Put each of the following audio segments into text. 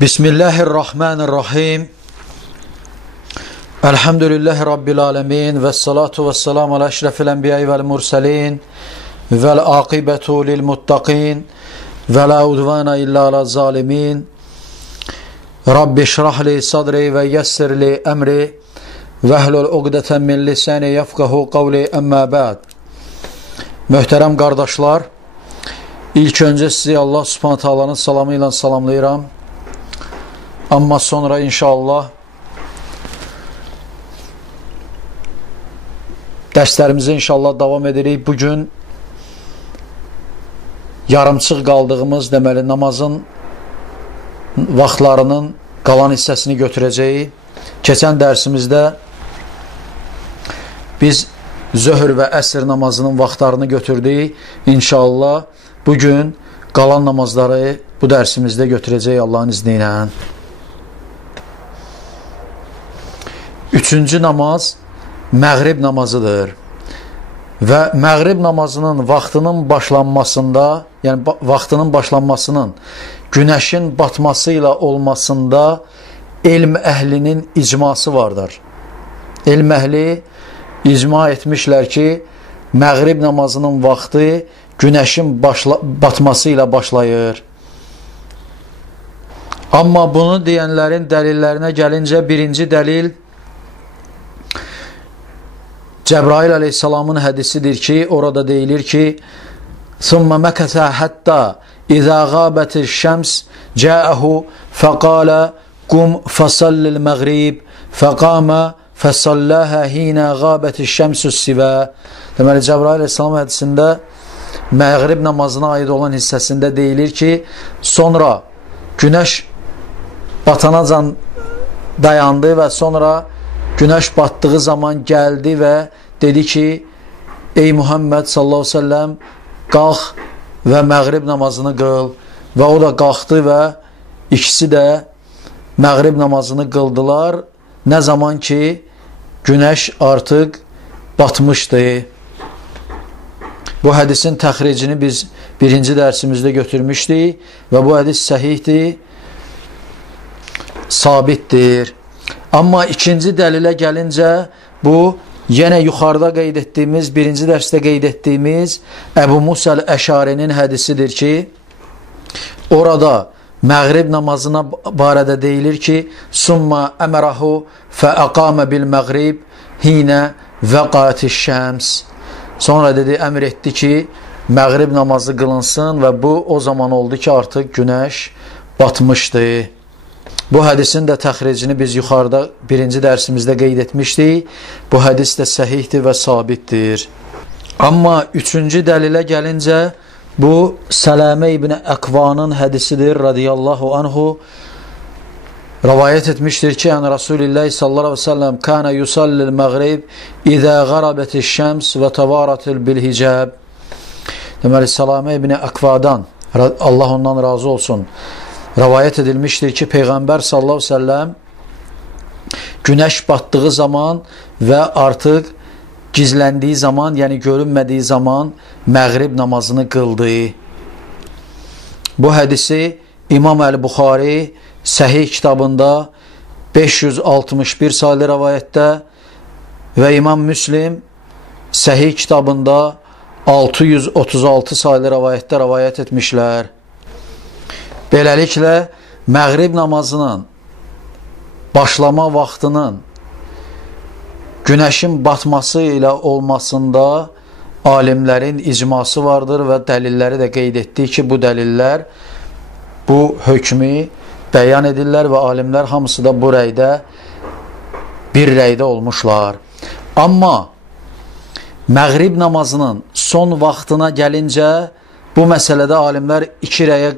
Bismillahirrahmanirrahim. Elhamdülillahi Rabbil alemin. Vessalatu vesselamu ala eşrefil enbiyayı vel murselin. Vel akibetu lil muttaqin. Ve la udvana illa ala zalimin. Rabbi şrahli sadri ve yessirli emri. Vehlul uqdeten min lisani yefkahu qavli emmâ ba'd. Möhtərəm qardaşlar, ilk öncə sizi Allah subhanahu ta'alanın salamı ilə salamlayıram. Amma sonra inşallah dərslərimizi inşallah davam edirik. Bugün yarımçıq qaldığımız deməli namazın vaxtlarının qalan hissəsini götürəcəyik. Keçən dərsimizdə biz zöhr və əsr namazının vaxtlarını götürdük. İnşallah bugün qalan namazları bu dərsimizdə götürəcəyik Allahın izni ilə. Üçüncü namaz məğrib namazıdır. Və məğrib namazının vaxtının başlanmasında, yəni vaxtının başlanmasının günəşin batması ilə olmasında elm əhlinin icması vardır. Elm əhli icma etmişlər ki, məğrib namazının vaxtı günəşin batması ilə başlayır. Amma bunu deyənlərin dəlillərinə gəlincə birinci dəlil Cəbrail aleyhissalamın hədisidir ki, orada deyilir ki, ثُمَّ مَكَثَ حَتَّى إِذَا غَابَتِ الشَّمْسِ جَاءَهُ فَقَالَ قُمْ فَصَلِّ الْمَغْرِبِ فَقَامَ فَصَلَّاهَا حِينَ غَابَتِ الشَّمْسُ السِّوَى. Deməli, Cəbrail aleyhissalam hədisində məğrib namazına aid olan hissəsində deyilir ki, sonra günəş batanacan dayandı və sonra günəş batdığı zaman gəldi və dedi ki, ey Muhammed sallallahu aleyhi ve sellem, qalx və məğrib namazını qıl. Və o da qalxdı və ikisi də məğrib namazını qıldılar. Nə zaman ki, günəş artıq batmışdı. Bu hədisin təxricini biz birinci dərsimizdə götürmüşdük və bu hədis səhihdir, sabitdir. Amma ikinci dəlilə gəlincə, bu yenə yuxarıda qeyd etdiyimiz, birinci dərsdə qeyd etdiyimiz Əbu Musa Əl-Əşarinin hədisidir ki, orada məğrib namazına barədə deyilir ki, summa əmərəhu fəəqamə bil məğrib hinə vəqatiş-şəms. Sonra dedi, əmr etdi ki, məğrib namazı qılınsın və bu o zaman oldu ki, artıq günəş batmışdı. Bu hədisin də təxricini biz yuxarıda birinci dərsimizdə qeyd etmişdik. Bu hədis də səhihdir və sabitdir. Amma üçüncü dəlilə gəlincə, bu Sələmə ibn Əqvanın hədisidir, radiyallahu anhu. Rəvayət etmişdir ki, yəni Rasulullah sallallahu aleyhi ve sellem kənə yusallil məğrib izə qarabətiş-şəms və təvaratil bil-hicəb. Deməli, Sələmə ibn Əqvadan, Allah ondan razı olsun, rəvayət edilmişdir ki, Peyğəmbər sallallahu aleyhi ve sellem günəş batdığı zaman və artıq gizləndiyi zaman, yəni görünmədiyi zaman məğrib namazını qıldı. Bu hədisi İmam Əl-Buxari Səhih kitabında 561 sayılı rəvayətdə və İmam Müslim Səhih kitabında 636 sayılı rəvayətdə rəvayət etmişlər. Beləliklə, məğrib namazının başlama vaxtının günəşin batması ilə olmasında alimlərin icması vardır və dəlilləri də qeyd etdik ki, bu dəlillər bu hökmü bəyan edirlər və alimlər hamısı da bu rəydə bir rəydə olmuşlar. Amma məğrib namazının son vaxtına gəlincə, bu məsələdə alimlər iki rəyə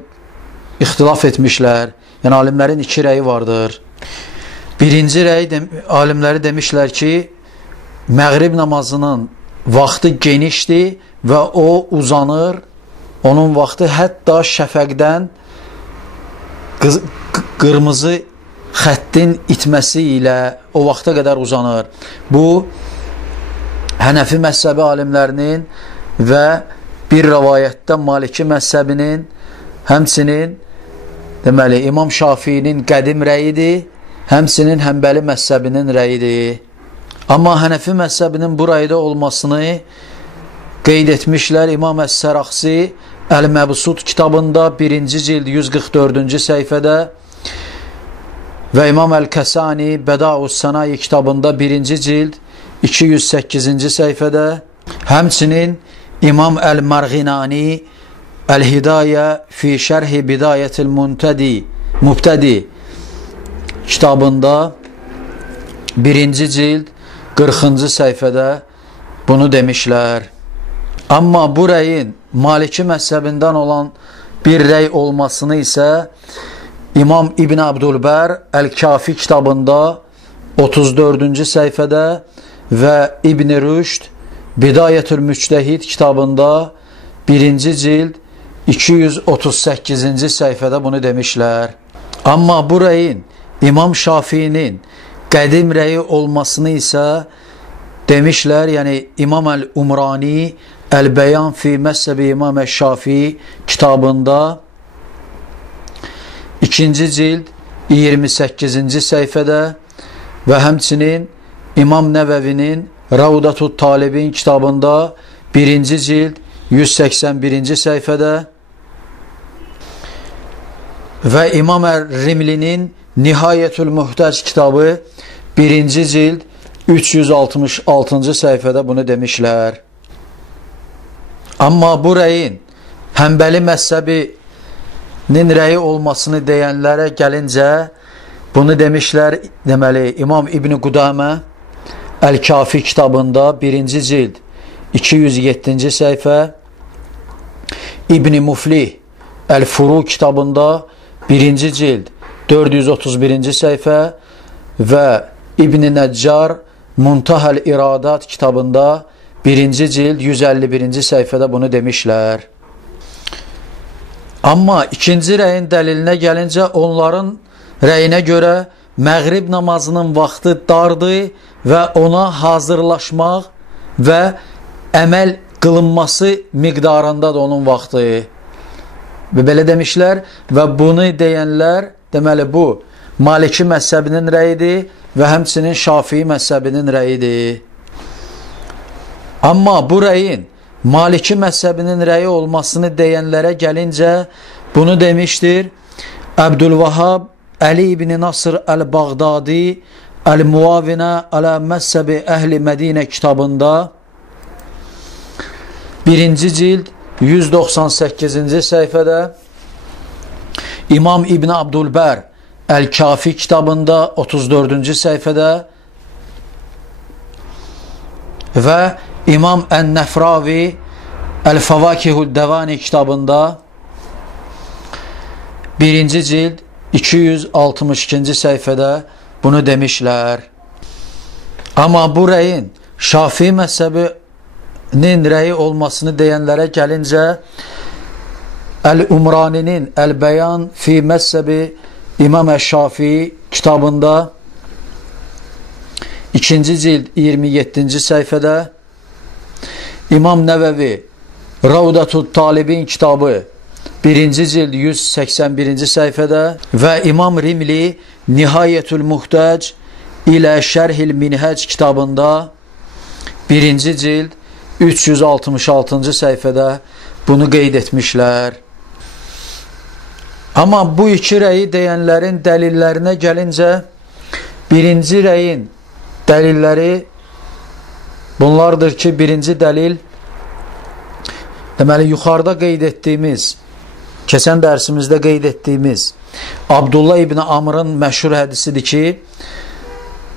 ixtilaf etmişlər. Yəni, alimlərin iki rəyi vardır. Birinci rəy alimləri demişlər ki, məğrib namazının vaxtı genişdir və o uzanır. Onun vaxtı hətta şəfəqdən qırmızı xəttin itməsi ilə o vaxta qədər uzanır. Bu, Hənəfi məzhəbi alimlərinin və bir rəvayətdə Maliki məzhəbinin, həmçinin deməli, İmam Şafiinin qədim rəyidir, həmsinin Həmbəli məzhəbinin rəyidir. Amma Hənəfi məzhəbinin bu rəydə olmasını qeyd etmişlər İmam Əs-Səraxsi Əl-Məbsut kitabında 1-ci cild 144-cü səhifədə və İmam Əl-Kəsani Bədəus-Sənayi kitabında 1-ci cild 208-ci səhifədə, həmçinin İmam Əl-Mərğinani Əl-Hidayə fi Şərhi Bidayətil Mübtədi kitabında 1-ci cild 40-cı səhifədə bunu demişlər. Amma bu rəyin Maliki məzhəbindən olan bir rəy olmasını isə İmam İbn Abdülbər Əl-Kafi kitabında 34-cü səhifədə və İbn Rüşd Bidayətül Müctəhid kitabında 1-ci cild 238-ci səhifədə bunu demişlər. Amma bu rəyin İmam Şafiinin qədim rəyi olmasını isə demişlər, yəni İmam Əl-Umrani Əl-Bəyan fi Məzhəbi İmam Əş-Şafi kitabında 2-ci cild 28-ci səhifədə və həmçinin İmam Nəvəvinin Ravdatut Talibin kitabında 1-ci cild 181-ci səhifədə və İmam Ər-Rimlinin Nihayətül Muhtac kitabı 1-ci cild 366-cı səhifədə bunu demişlər. Amma bu rəyin Həmbəli məzhəbinin rəyi olmasını deyənlərə gəlincə bunu demişlər. Deməli, İmam İbn Qudamə Əl-Kafi kitabında 1-ci cild 207-ci səhifə, İbn Muflih Əl-Furu kitabında 1-ci cild 431-ci səhifə və İbn Nəccar Muntahəl İradat kitabında 1-ci cild 151-ci səhifədə bunu demişlər. Amma ikinci rəyin dəlilinə gəlincə onların rəyinə görə məğrib namazının vaxtı dardır və ona hazırlaşmaq və əməl qılınması miqdarında da onun vaxtı. Belə demişlər və bunu deyənlər, deməli bu Maliki məzhəbinin rəyidir və həmçinin Şafii məzhəbinin rəyidir. Amma bu rəyin Maliki məzhəbinin rəyi olmasını deyənlərə gəlincə bunu demişdir Əbdülvahab Əli ibn Nasr Əl-Bağdadi Əl-Muavinə Ələ Məzhəbi Əhli Mədinə kitabında 1-ci cild 198-ci səhifədə, İmam İbn Abdülbər Əl-Kafi kitabında 34-cü səhifədə və İmam Ən-Nəfravi Əl-Fəvakihud-Dəvani kitabında 1-ci cild 262-ci səhifədə bunu demişlər. Amma bu rəyin Şafii məzhəbinin rəyi olmasını deyənlərə gəlincə Əl-Umraninin Əl-Bəyan fi Məzhəbi İmam Əş-Şafi kitabında 2-ci cild 27-ci səhifədə, İmam Nəvəvi Ravdatut Talibin kitabı 1-ci cild 181-ci səhifədə və İmam Rimli Nihayətül Muhtac ilə Şərhil Minhəc kitabında 1-ci cild 366-cı səhifədə bunu qeyd etmişlər. Amma bu iki rəyi deyənlərin dəlillərinə gəlincə, birinci rəyin dəlilləri bunlardır ki, birinci dəlil, deməli, yuxarıda qeyd etdiyimiz, keçən dərsimizdə qeyd etdiyimiz Abdullah ibn Amrın məşhur hədisidir ki,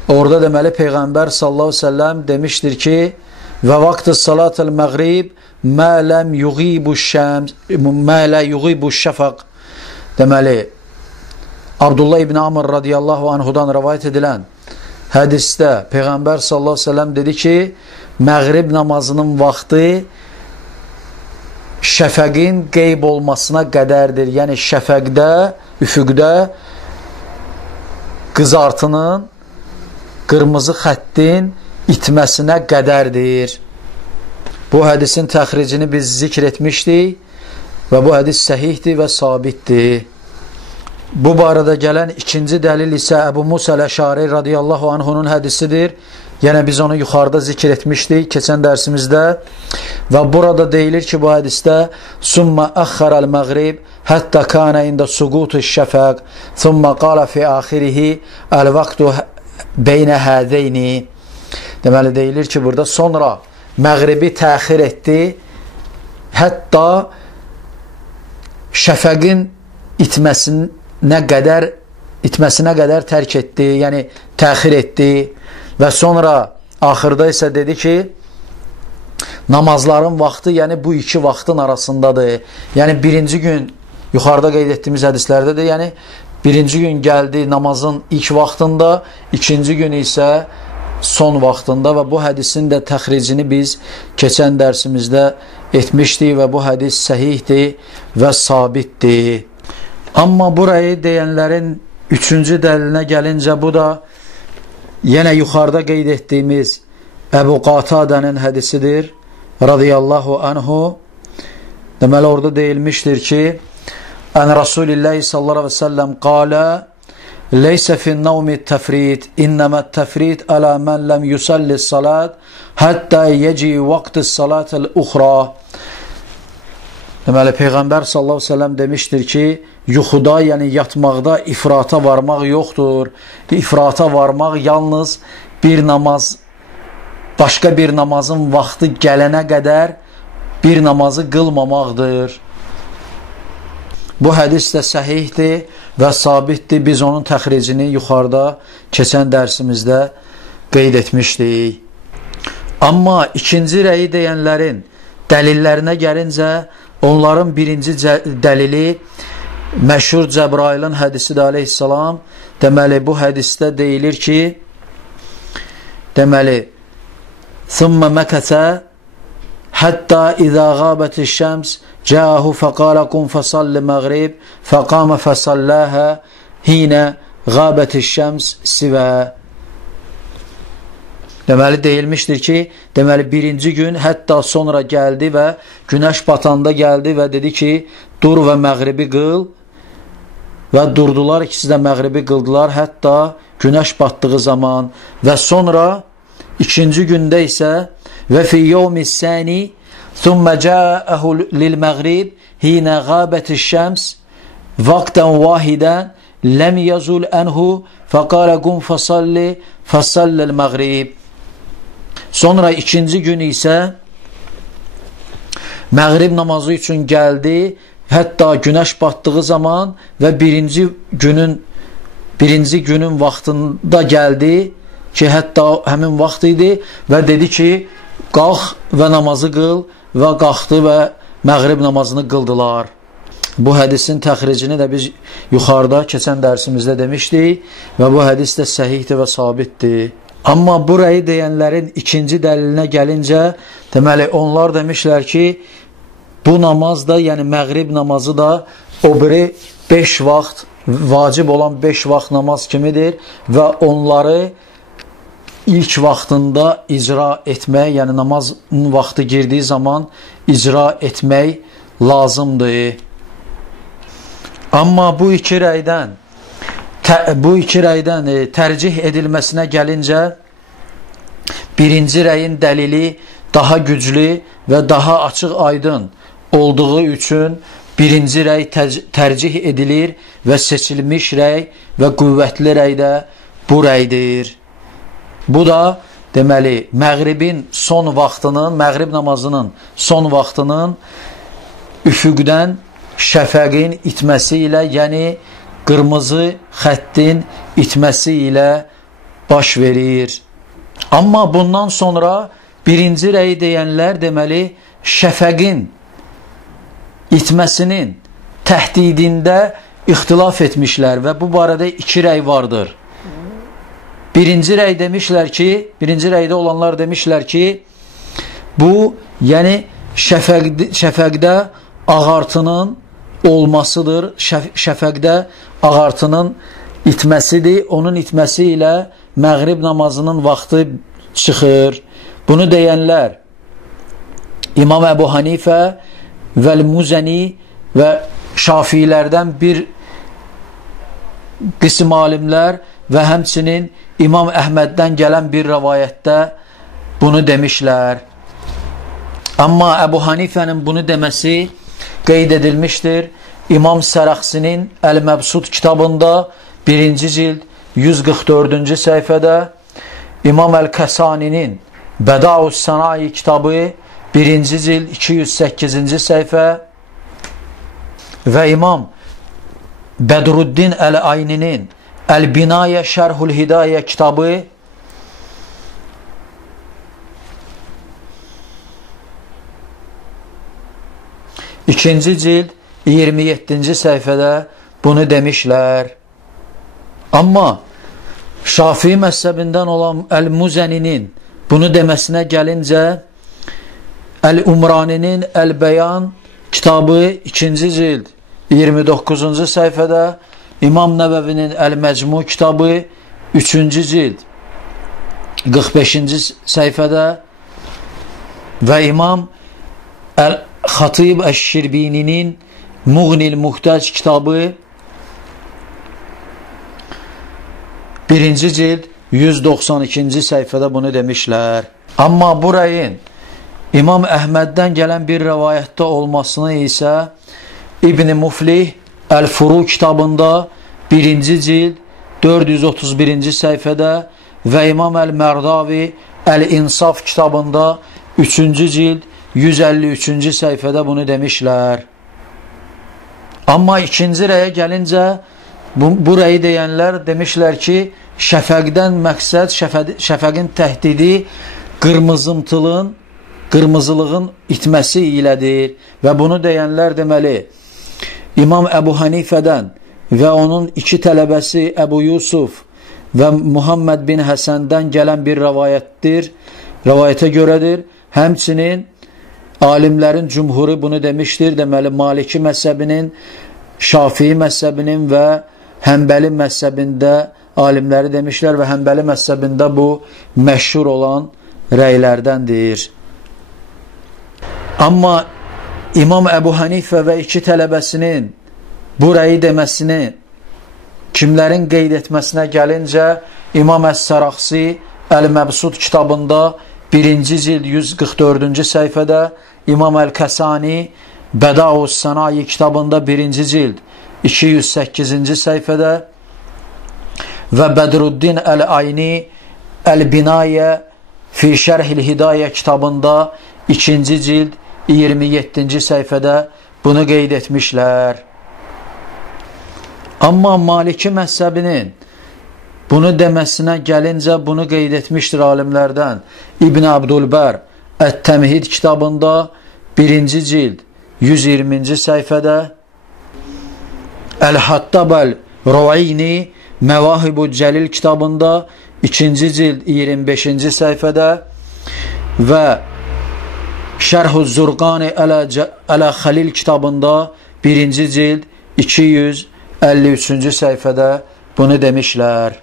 orada deməli Peyğəmbər sallallahu əleyhi və səlləm demişdir ki, və vaxtı salatul məğrib mə ləm yuğibu şəms mə lə yuğibu şəfaq. Deməli, Abdullah ibn Amr radiyallahu anhudan rəvayət edilən hədisdə Peyğəmbər sallallahu əleyhi və səlləm dedi ki, məğrib namazının vaxtı şəfəqin qeyb olmasına qədərdir. Yəni şəfəqdə, üfüqdə qızartının, qırmızı xəttin itməsinə qədərdir. Bu hədisin təxricini biz zikr etmişdik və bu hədis səhihdir və sabitdir. Bu barədə gələn ikinci dəlil isə Əbu Musa Əl-Əşari radiyallahu anhunun hədisidir. Yəni biz onu yuxarıda zikr etmişdik keçən dərsimizdə və burada deyilir ki, bu hədisdə "Summa akhara al-maghrib hatta kana inda suqutu şafaq, thumma qala fi axirihi al-vaqtu beynə hədeyni." Deməli deyilir ki, burada sonra məğribi təxir etdi, hətta şəfəqin itməsinə qədər tərk etdi, yəni təxir etdi və sonra axırda isə dedi ki, namazların vaxtı, yəni bu iki vaxtın arasındadır. Yəni birinci gün, yuxarıda qeyd etdiyimiz hədislərdə də, yəni birinci gün gəldi namazın ilk vaxtında, ikinci gün isə son vaxtında və bu hədisin də təxricini biz keçən dərsimizdə etmişdik və bu hədis səhihdir və sabitdir. Amma burayı deyənlərin üçüncü dəlilinə gəlincə, bu da yenə yuxarıda qeyd etdiyimiz Əbu Qatadənin hədisidir radiyallahu anhu. Deməli orada deyilmişdir ki, Ən Rasulillahi sallallahu aleyhi ve sellem qalə Leysə fin-nəvmi təfrid, innəmə təfrid alə mən ləm yusallis salat, həttə yeci vaqtis salatel-uxra. Deməli, Peyğəmbər sallallahu aleyhi ve sellem demişdir ki, yuxuda, yəni yatmaqda ifrata varmaq yoxdur. İfrata varmaq yalnız bir namaz, başqa bir namazın vaxtı gələnə qədər bir namazı qılmamaqdır. Bu hədis də səhihdir və sabitdir. Biz onun təxricini yuxarıda keçən dərsimizdə qeyd etmişdik. Amma ikinci rəyi deyənlərin dəlillərinə gəlincə, onların birinci dəlili məşhur Cəbrailin hədisidir aleyhissalam. Deməli, bu hədisdə deyilir ki, deməli, ثُمَّ مَكَثَ حَتَّى إِذَا غَابَتِ الشَّمْسِ جَاءَهُ فَقَالَ قُمْ فَصَلِّ مَغْرِبْ فَقَامَ فَصَلَّاهَا حِينَ غَابَتِ الشَّمْسِ سِوَى. Deməli, deyilmişdir ki, deməli, birinci gün hətta sonra gəldi və günəş batanda gəldi və dedi ki, dur və məğribi qıl və durdular, ikisi də məğribi qıldılar, hətta günəş batdığı zaman və sonra ikinci gündə isə və fi yevmis sani thumma ja'ahu lil maghrib hina ghabatis shams vaqtan wahidan lam yazul anhu faqala qum fasalli fasallal maghrib. Sonra ikinci gün isə məğrib namazı üçün gəldi, hətta günəş batdığı zaman və birinci günün vaxtında gəldi ki, hətta həmin vaxt idi və dedi ki, qalx və namazı qıl və qalxdı və məğrib namazını qıldılar. Bu hədisin təxricini də biz yuxarıda keçən dərsimizdə demişdik və bu hədis də səhihdir və sabitdir. Amma burayı deyənlərin ikinci dəlilinə gəlincə, deməli, onlar demişlər ki, bu namaz da, yəni məğrib namazı da o biri 5 vaxt, vacib olan 5 vaxt namaz kimidir və onları ilk vaxtında icra etmək, yəni namazın vaxtı girdiyi zaman icra etmək lazımdır. Amma bu iki rəydən tərcih edilməsinə gəlincə, birinci rəyin dəlili daha güclü və daha açıq aydın olduğu üçün birinci rəy tərcih edilir və seçilmiş rəy və qüvvətli rəy də bu rəydir. Bu da, deməli, məğribin son vaxtının, məğrib namazının son vaxtının üfüqdən şəfəqin itməsi ilə, yəni qırmızı xəttin itməsi ilə baş verir. Amma bundan sonra birinci rəyi deyənlər, deməli, şəfəqin itməsinin təhdidində ixtilaf etmişlər və bu barədə iki rəy vardır. Birinci rəy demişlər ki, birinci rəydə olanlar demişlər ki, bu, yəni şəfəqdə ağartının olmasıdır, şəfəqdə ağartının itməsidir, onun itməsi ilə məğrib namazının vaxtı çıxır. Bunu deyənlər İmam Əbu Hanifə və Muzəni və Şafiilərdən bir qism alimlər və həmçinin İmam Əhməddən gələn bir rəvayətdə bunu demişlər. Amma Əbu Hanifənin bunu deməsi qeyd edilmişdir. İmam Sərəxsinin Əl-Məbsud kitabında 1-ci cild 144-cü səhifədə, İmam Əl-Kəsaninin Bədəus-Sənai kitabı 1-ci cild 208-ci səhifə və İmam Bədruddin Əl-Ayninin Əl-Binayə Şərhul Hidayə kitabı 2-ci cild 27-ci səhifədə bunu demişlər. Amma Şafii məzhəbindən olan Əl-Muzəninin bunu deməsinə gəlincə, Əl-Umraninin Əl-Bəyan kitabı 2-ci cild 29-cu səhifədə, İmam Nəvəvinin Əl-Məcmu kitabı 3-cü cild 45-ci səhifədə və İmam Xatib Əş-Şirbininin Muğnil Muhtac kitabı 1-ci cild 192-ci səhifədə bunu demişlər. Amma burayın İmam Əhməddən gələn bir rəvayətdə olmasını isə İbn-i Muflih Əl-Furu kitabında 1-ci cild 431-ci səhifədə və İmam Əl-Mərdavi Əl-İnsaf kitabında 3-cü cild 153-cü səhifədə bunu demişlər. Amma ikinci rəyə gəlincə, bu rəyi deyənlər demişlər ki, şəfəqdən məqsəd şəfəqin təhdidi qırmızılığın itməsi ilədir və bunu deyənlər deməli İmam Əbu Hanifədən və onun iki tələbəsi Əbu Yusuf və Muhammed bin Həsəndən gələn bir rəvayətə görədir. Həmçinin alimlərin cümhuru bunu demişdir. Deməli, Maliki məzhəbinin, Şafii məzhəbinin və Həmbəli məzhəbində alimləri demişlər və Həmbəli məzhəbində bu məşhur olan rəylərdəndir. Amma İmam Əbu Hanifə və iki tələbəsinin bu rəyi deməsini kimlərin qeyd etməsinə gəlincə, İmam Əs-Saraxsi Əl-Məbsud kitabında 1-ci cild 144-cü səhifədə, İmam Əl-Kəsani Bədəus-Sənai kitabında 1-ci cild 208-ci səhifədə və Bədruddin Əl-Ayni Əl-Binayə fi Şərhil Hidayə kitabında 2-ci cild 27-ci səhifədə bunu qeyd etmişlər. Amma Maliki məzhəbinin bunu deməsinə gəlincə bunu qeyd etmişdir alimlərdən İbn Abdülbər Ət-Təmhid kitabında 1-ci cild 120-ci səhifədə, Əl-Hattab Əl-Ruayni Məvahib-ü Cəlil kitabında 2-ci cild 25-ci səhifədə və Şərh-ü Zurqani Ələ Xəlil kitabında 1-ci cild 253-cü səhifədə bunu demişlər.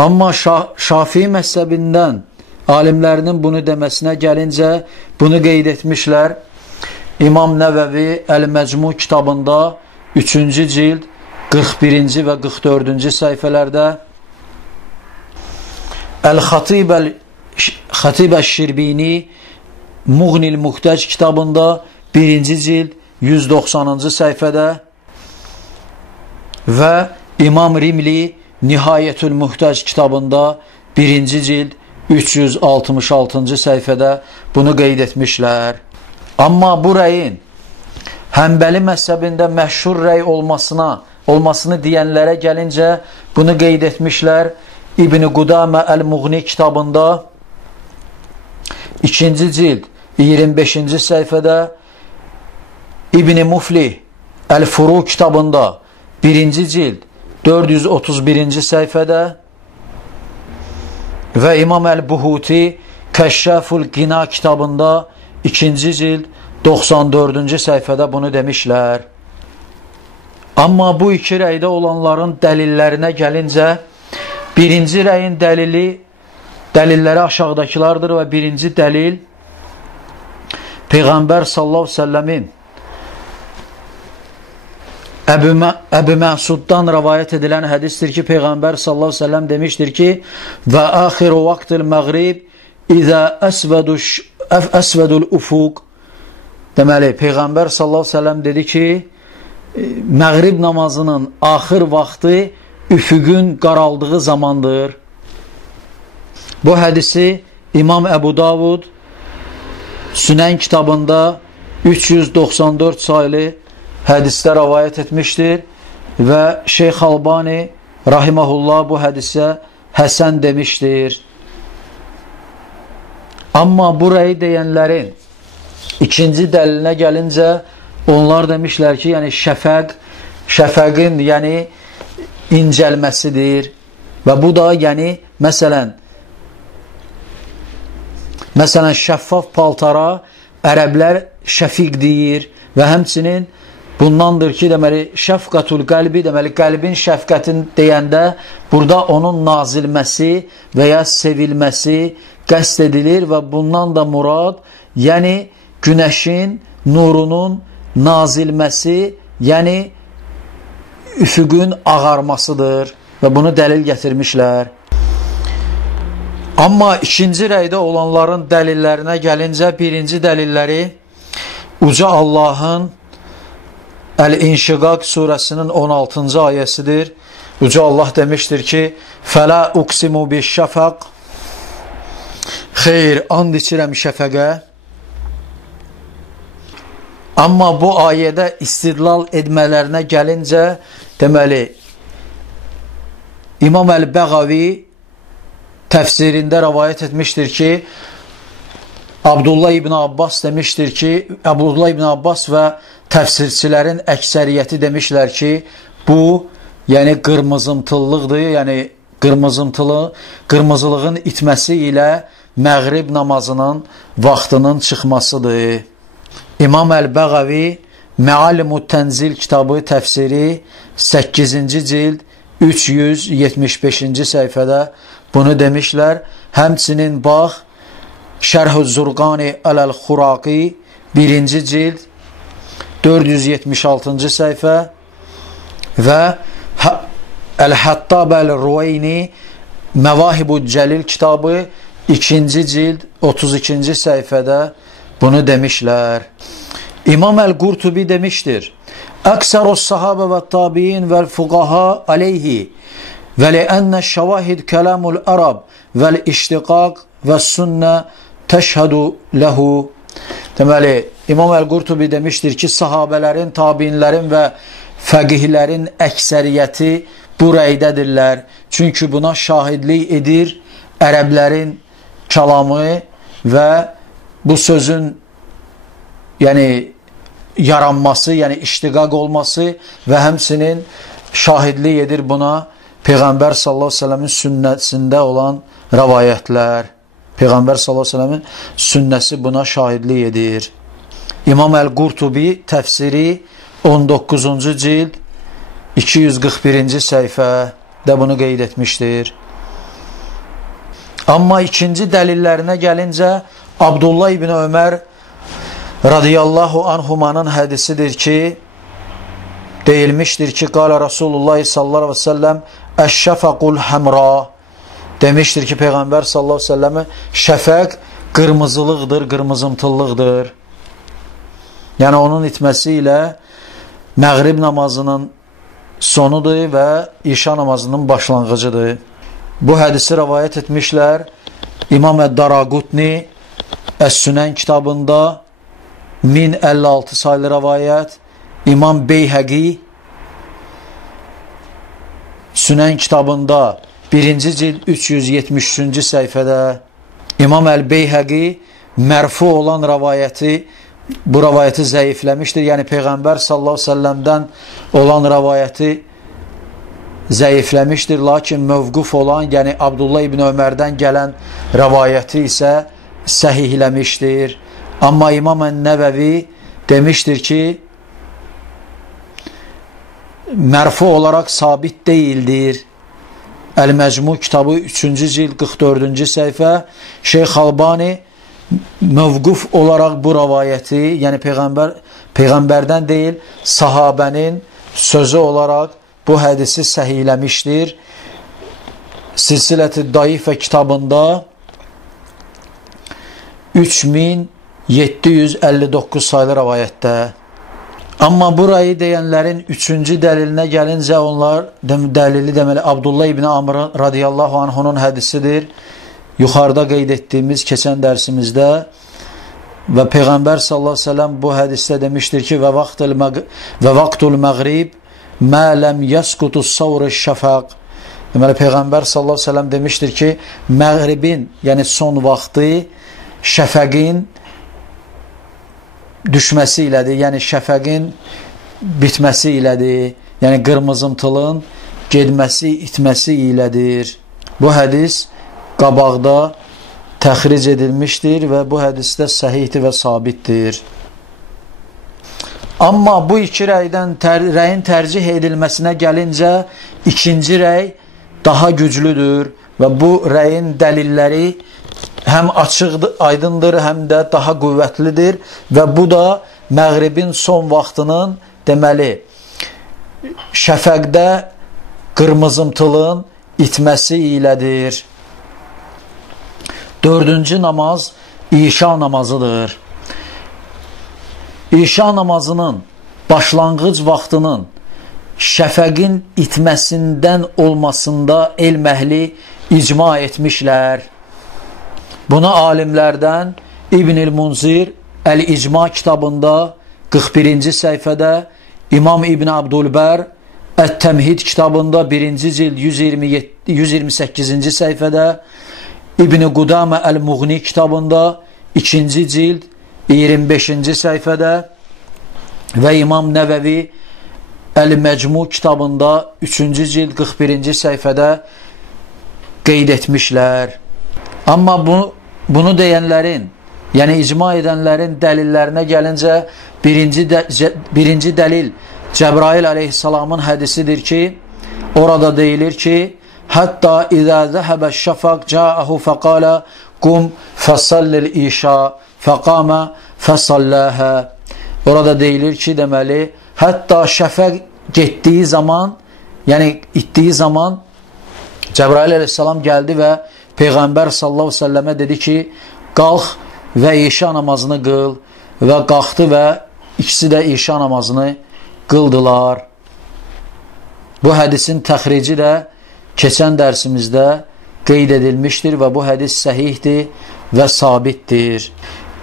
Amma Şafii məzhəbindən alimlərinin bunu deməsinə gəlincə bunu qeyd etmişlər. İmam Nəvəvi Əl-Məcmu kitabında 3-cü cild 41-ci və 44-cü səhifələrdə, Əl-Xatib Əş-Şirbini Muğnil Muhtac kitabında 1-ci cild 190-cı səhifədə və İmam Rimli Nihayətül Muhtac kitabında 1-ci cild 366-cı səhifədə bunu qeyd etmişlər. Amma bu rəyin Həmbəli məzhəbində məşhur rəy olmasını deyənlərə gəlincə bunu qeyd etmişlər. İbn-i Qudamə Əl-Muğni kitabında 2-ci cild 25-ci səhifədə, İbn-i Muflih Əl-Furu kitabında 1-ci cild 431-ci səhifədə və İmam Əl-Buhuti Kəşşəful Qina kitabında 2-ci cild 94-cü səhifədə bunu demişlər. Amma bu iki rəydə olanların dəlillərinə gəlincə, birinci rəyin dəlilləri aşağıdakılardır və birinci dəlil Peyğəmbər sallallahu əleyhi və səlləmin Əbu Məsuddan rivayət edilən hədisdir ki, Peyğəmbər sallallahu əleyhi və səlləm demişdir ki: "Və axiru vaqtil məğrib izə əsvədul ufuq." Deməli, Peyğəmbər sallallahu əleyhi və səlləm dedi ki, məğrib namazının axır vaxtı üfüqün qaraldığı zamandır. Bu hədisi İmam Əbu Davud Sünən kitabında 394 saylı hədisdə rivayət etmişdir və Şeyx Albani rahimehullah bu hədisə həsən demişdir. Amma burayı deyənlərin ikinci dəlilinə gəlincə onlar demişlər ki, yəni şəfəqin yəni incəlməsidir və bu da yəni məsələn şəffaf paltara ərəblər şəfiq deyir və həmçinin bundandır ki, deməli, şəfqatul qəlbi, deməli, qəlbin şəfqətin deyəndə burada onun nazilməsi və ya sevilməsi qəsd edilir və bundan da murad, yəni günəşin nurunun nazilməsi, yəni üfüqün ağarmasıdır və bunu dəlil gətirmişlər. Amma ikinci rəydə olanların dəlillərinə gəlincə, birinci dəlilləri Uca Allahın Əl-İnşiqaq surəsinin 16-cı ayəsidir. Uca Allah demişdir ki, "Fələ uqsimu biş-şəfəq." Xeyr, and içirəm şəfəqə. Amma bu ayədə istidlal etmələrinə gəlincə, deməli, İmam Əl-Bəğavi təfsirində rivayət etmişdir ki, Abdullah ibn Abbas demişdir ki, Abdullah ibn Abbas və təfsirçilərin əksəriyyəti demişlər ki, bu, yəni qırmızımtıllıqdır, yəni qırmızılığın itməsi ilə məğrib namazının vaxtının çıxmasıdır. İmam Əl-Bəğavi Məalimut Tənzil kitabı təfsiri 8-ci cild 375-ci səhifədə bunu demişlər. Həmçinin bax, Şərh-ü Zurqani Ələl-Xuraqi 1-ci cild 476-cı səhifə və Əl-Həttab Əl-Ruveyni Məvahib-ü Cəlil kitabı 2-ci cild 32-ci səhifədə bunu demişlər. İmam Əl-Qurtubi demişdir: "Əksərus sahabə və tabiin vəl-fuqaha aleyhi və liənnə şəvahid kəlamul ərab vəl-iştiqaq və sünnə təşhədu ləhu." Deməli, İmam Əl-Qurtubi demişdir ki, sahabələrin, tabiinlərin və fəqihlərin əksəriyyəti bu rəydədirlər. Çünki buna şahidlik edir ərəblərin kəlamı və bu sözün yəni yaranması, yəni iştiqaq olması və həmçinin şahidlik edir buna Peyğəmbər sallallahu əleyhi və səlləmin sünnəsində olan rivayətlər. Peyğəmbər sallallahu əleyhi və səlləmin sünnəsi buna şahidlik edir. İmam Əl-Qurtubi təfsiri 19-cu cild 241-ci səhifədə bunu qeyd etmişdir. Amma ikinci dəlillərinə gəlincə, Abdullah ibn Ömər radiyallahu anhumanın hədisidir ki, deyilmişdir ki, qala Rasulullah sallallahu aleyhi ve sellem əş-şəfəqul həmra, demişdir ki, Peyğəmbər sallallahu aleyhi ve sellem şəfəq qırmızılıqdır, qırmızımtıllıqdır. Yəni onun itməsi ilə məğrib namazının sonudur və işa namazının başlanğıcıdır. Bu hədisi rivayət etmişlər İmam Əd-Daraqutni Əs-Sünən kitabında 1056 saylı rivayət, İmam Beyhəqi Sünən kitabında 1-ci cild 373-cü səhifədə, İmam Əl-Beyhəqi mərfu olan rivayəti, bu rivayəti zəifləmişdir. Yəni Peyğəmbər sallallahu əleyhi və səlləmdən olan rivayəti zəifləmişdir. Lakin mövquf olan, yəni Abdullah ibn Ömərdən gələn rivayəti isə səhihləmişdir. Amma İmam Ən-Nəvəvi demişdir ki, mərfu olaraq sabit deyildir. Əl-Məcmu kitabı 3-cü cild 44-cü səhifə, Şeyx Albani mövquf olaraq bu rivayəti, yəni Peyğəmbərdən deyil, sahabənin sözü olaraq bu hədisi səhihləmişdir. Silsilə-i Daifə kitabında 3759 saylı rəvayətdə. Amma burayı deyənlərin üçüncü dəlilinə gəlincə, onlar dəlili deməli Abdullah ibn Amr radiyallahu anhunun hədisidir. Yuxarıda qeyd etdiyimiz keçən dərsimizdə və Peyğəmbər sallallahu əleyhi və səlləm bu hədisdə demişdir ki, və vaqtul məğrib mə ləm yəsqutus savr-ı şəfaq. Deməli Peyğəmbər sallallahu əleyhi və səlləm demişdir ki, məğribin, yəni son vaxtı şəfəqin düşməsi ilədir, yəni şəfəqin bitməsi ilədir, yəni qırmızımtılın gedməsi, itməsi ilədir. Bu hədis qabaqda təxric edilmişdir və bu hədisdə səhihdir və sabitdir. Amma bu iki rəydən rəyin tərcih edilməsinə gəlincə, ikinci rəy daha güclüdür və bu rəyin dəlilləri həm açıqdır, aydındır, həm də daha qüvvətlidir və bu da məğribin son vaxtının deməli şəfəqdə qırmızımtılın itməsi ilədir. Dördüncü namaz İşa namazıdır. İşa namazının başlanğıc vaxtının şəfəqin itməsindən olmasında elm əhli icma etmişlər. Buna alimlərdən İbn-i Munzir Əl-İcma kitabında 41-ci səhifədə, İmam İbn Abdülbər Ət-Təmhid kitabında 1-ci cild 128-ci səhifədə, İbn-i Qudamə Əl-Muğni kitabında 2-ci cild 25-ci səhifədə və İmam Nəvəvi Əl-Məcmu kitabında 3-cü cild 41-ci səhifədə qeyd etmişlər. Amma bunu deyənlərin, yəni icma edənlərin dəlillərinə gəlincə, birinci dəlil Cəbrail əleyhissalamın hədisidir ki, orada deyilir ki, hətta izə zəhəbə şəfaq cəəhu fəqalə qum fəsallil işa fəqamə fəsalləhə. Orada deyilir ki, deməli, hətta şəfəq getdiyi zaman, yəni itdiyi zaman Cəbrail əleyhissalam gəldi və Peyğəmbər sallallahu əleyhi və səlləmə dedi ki, qalx və işa namazını qıl, və qalxdı və ikisi də işa namazını qıldılar. Bu hədisin təxrici də keçən dərsimizdə qeyd edilmişdir və bu hədis səhihdir və sabitdir.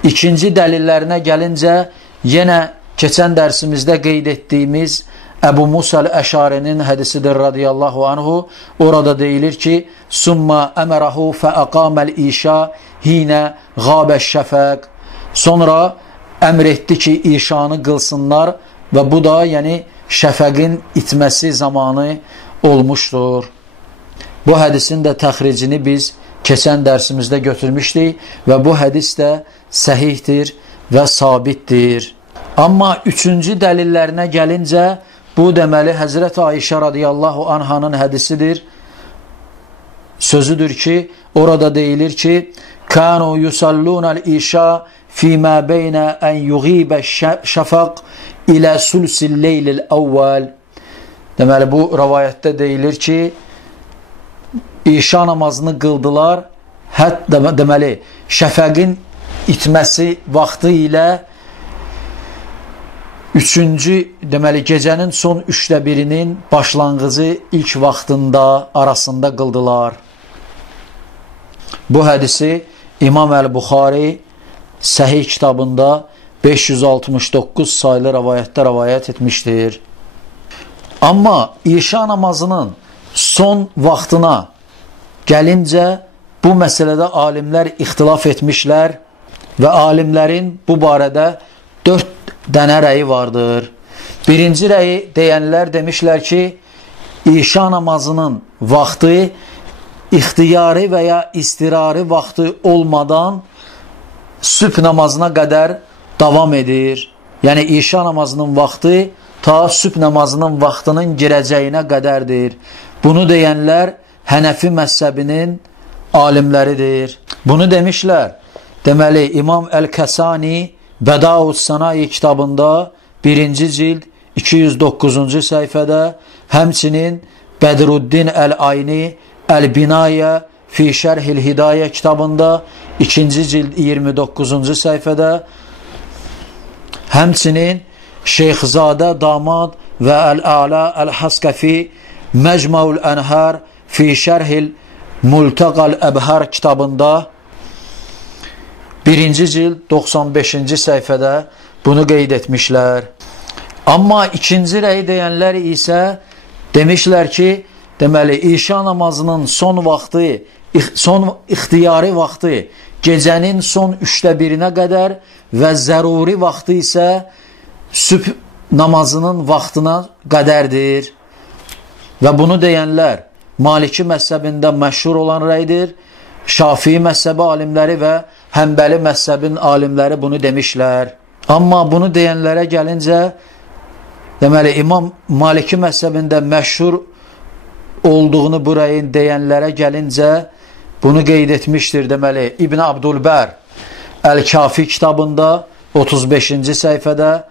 İkinci dəlillərinə gəlincə, yenə keçən dərsimizdə qeyd etdiyimiz Əbu Musa Əl-Əşarinin hədisidir radiyallahu anhu. Orada deyilir ki, summa əmərəhu fəəqaməl işa hinə qabəş şəfəq. Sonra əmr etdi ki, işanı qılsınlar və bu da yəni şəfəqin itməsi zamanı olmuşdur. Bu hədisin də təxricini biz keçən dərsimizdə götürmüşdik və bu hədis də səhihdir və sabitdir. Amma üçüncü dəlillərinə gəlincə, bu deməli Həzrət Ayşə radiyallahu anhanın hədisidir. Sözüdür ki, orada deyilir ki, kanu yusallunal işa fīmā beynə ən yuğibə şəfaq ilə sulsil leylil əvvəl. Deməli, bu rəvayətdə deyilir ki, işa namazını qıldılar, deməli, şəfəqin itməsi vaxtı ilə üçüncü, deməli, gecənin son 1/3-nin başlanğıcı ilk vaxtında arasında qıldılar. Bu hədisi İmam Əl-Buxari Səhih kitabında 569 saylı rəvayətdə rəvayət etmişdir. Amma işa namazının son vaxtına gəlincə, bu məsələdə alimlər ixtilaf etmişlər və alimlərin bu barədə 4 dənə rəyi vardır. Birinci rəyi deyənlər demişlər ki, işa namazının vaxtı ixtiyari və ya istirari vaxtı olmadan sübh namazına qədər davam edir. Yəni, işa namazının vaxtı ta sübh namazının vaxtının girəcəyinə qədərdir. Bunu deyənlər Hənəfi məzhəbinin alimləridir. Bunu demişlər. Deməli, İmam Əl-Kəsani Bədaud Sənayi kitabında 1-ci cild 209-cu səhifədə, həmçinin Bədruddin Əl-Ayni Əl-Binayə fi Şərhil Hidayə kitabında 2-ci cild 29-cu səhifədə, həmçinin Şeyxzadə Damad və Əl-Əla Əl-Haskəfi Məcməul Ənhər fi Şərhil Multəqal Əbhər kitabında 1-ci cild 95-ci səhifədə bunu qeyd etmişlər. Amma ikinci rəyi deyənlər isə demişlər ki, deməli, İşa namazının son vaxtı, son ixtiyari vaxtı gecənin son 1/3-ə qədər və zəruri vaxtı isə sübh namazının vaxtına qədərdir. Və bunu deyənlər Maliki məzhəbində məşhur olan rəydir. Şafii məzhəbi alimləri və Həmbəli məzhəbin alimləri bunu demişlər. Amma bunu deyənlərə gəlincə, deməli, İmam Maliki məzhəbində məşhur olduğunu bu rəyin deyənlərə gəlincə, bunu qeyd etmişdir, deməli, İbn Abdülbər Əl-Kafi kitabında 35-ci səhifədə,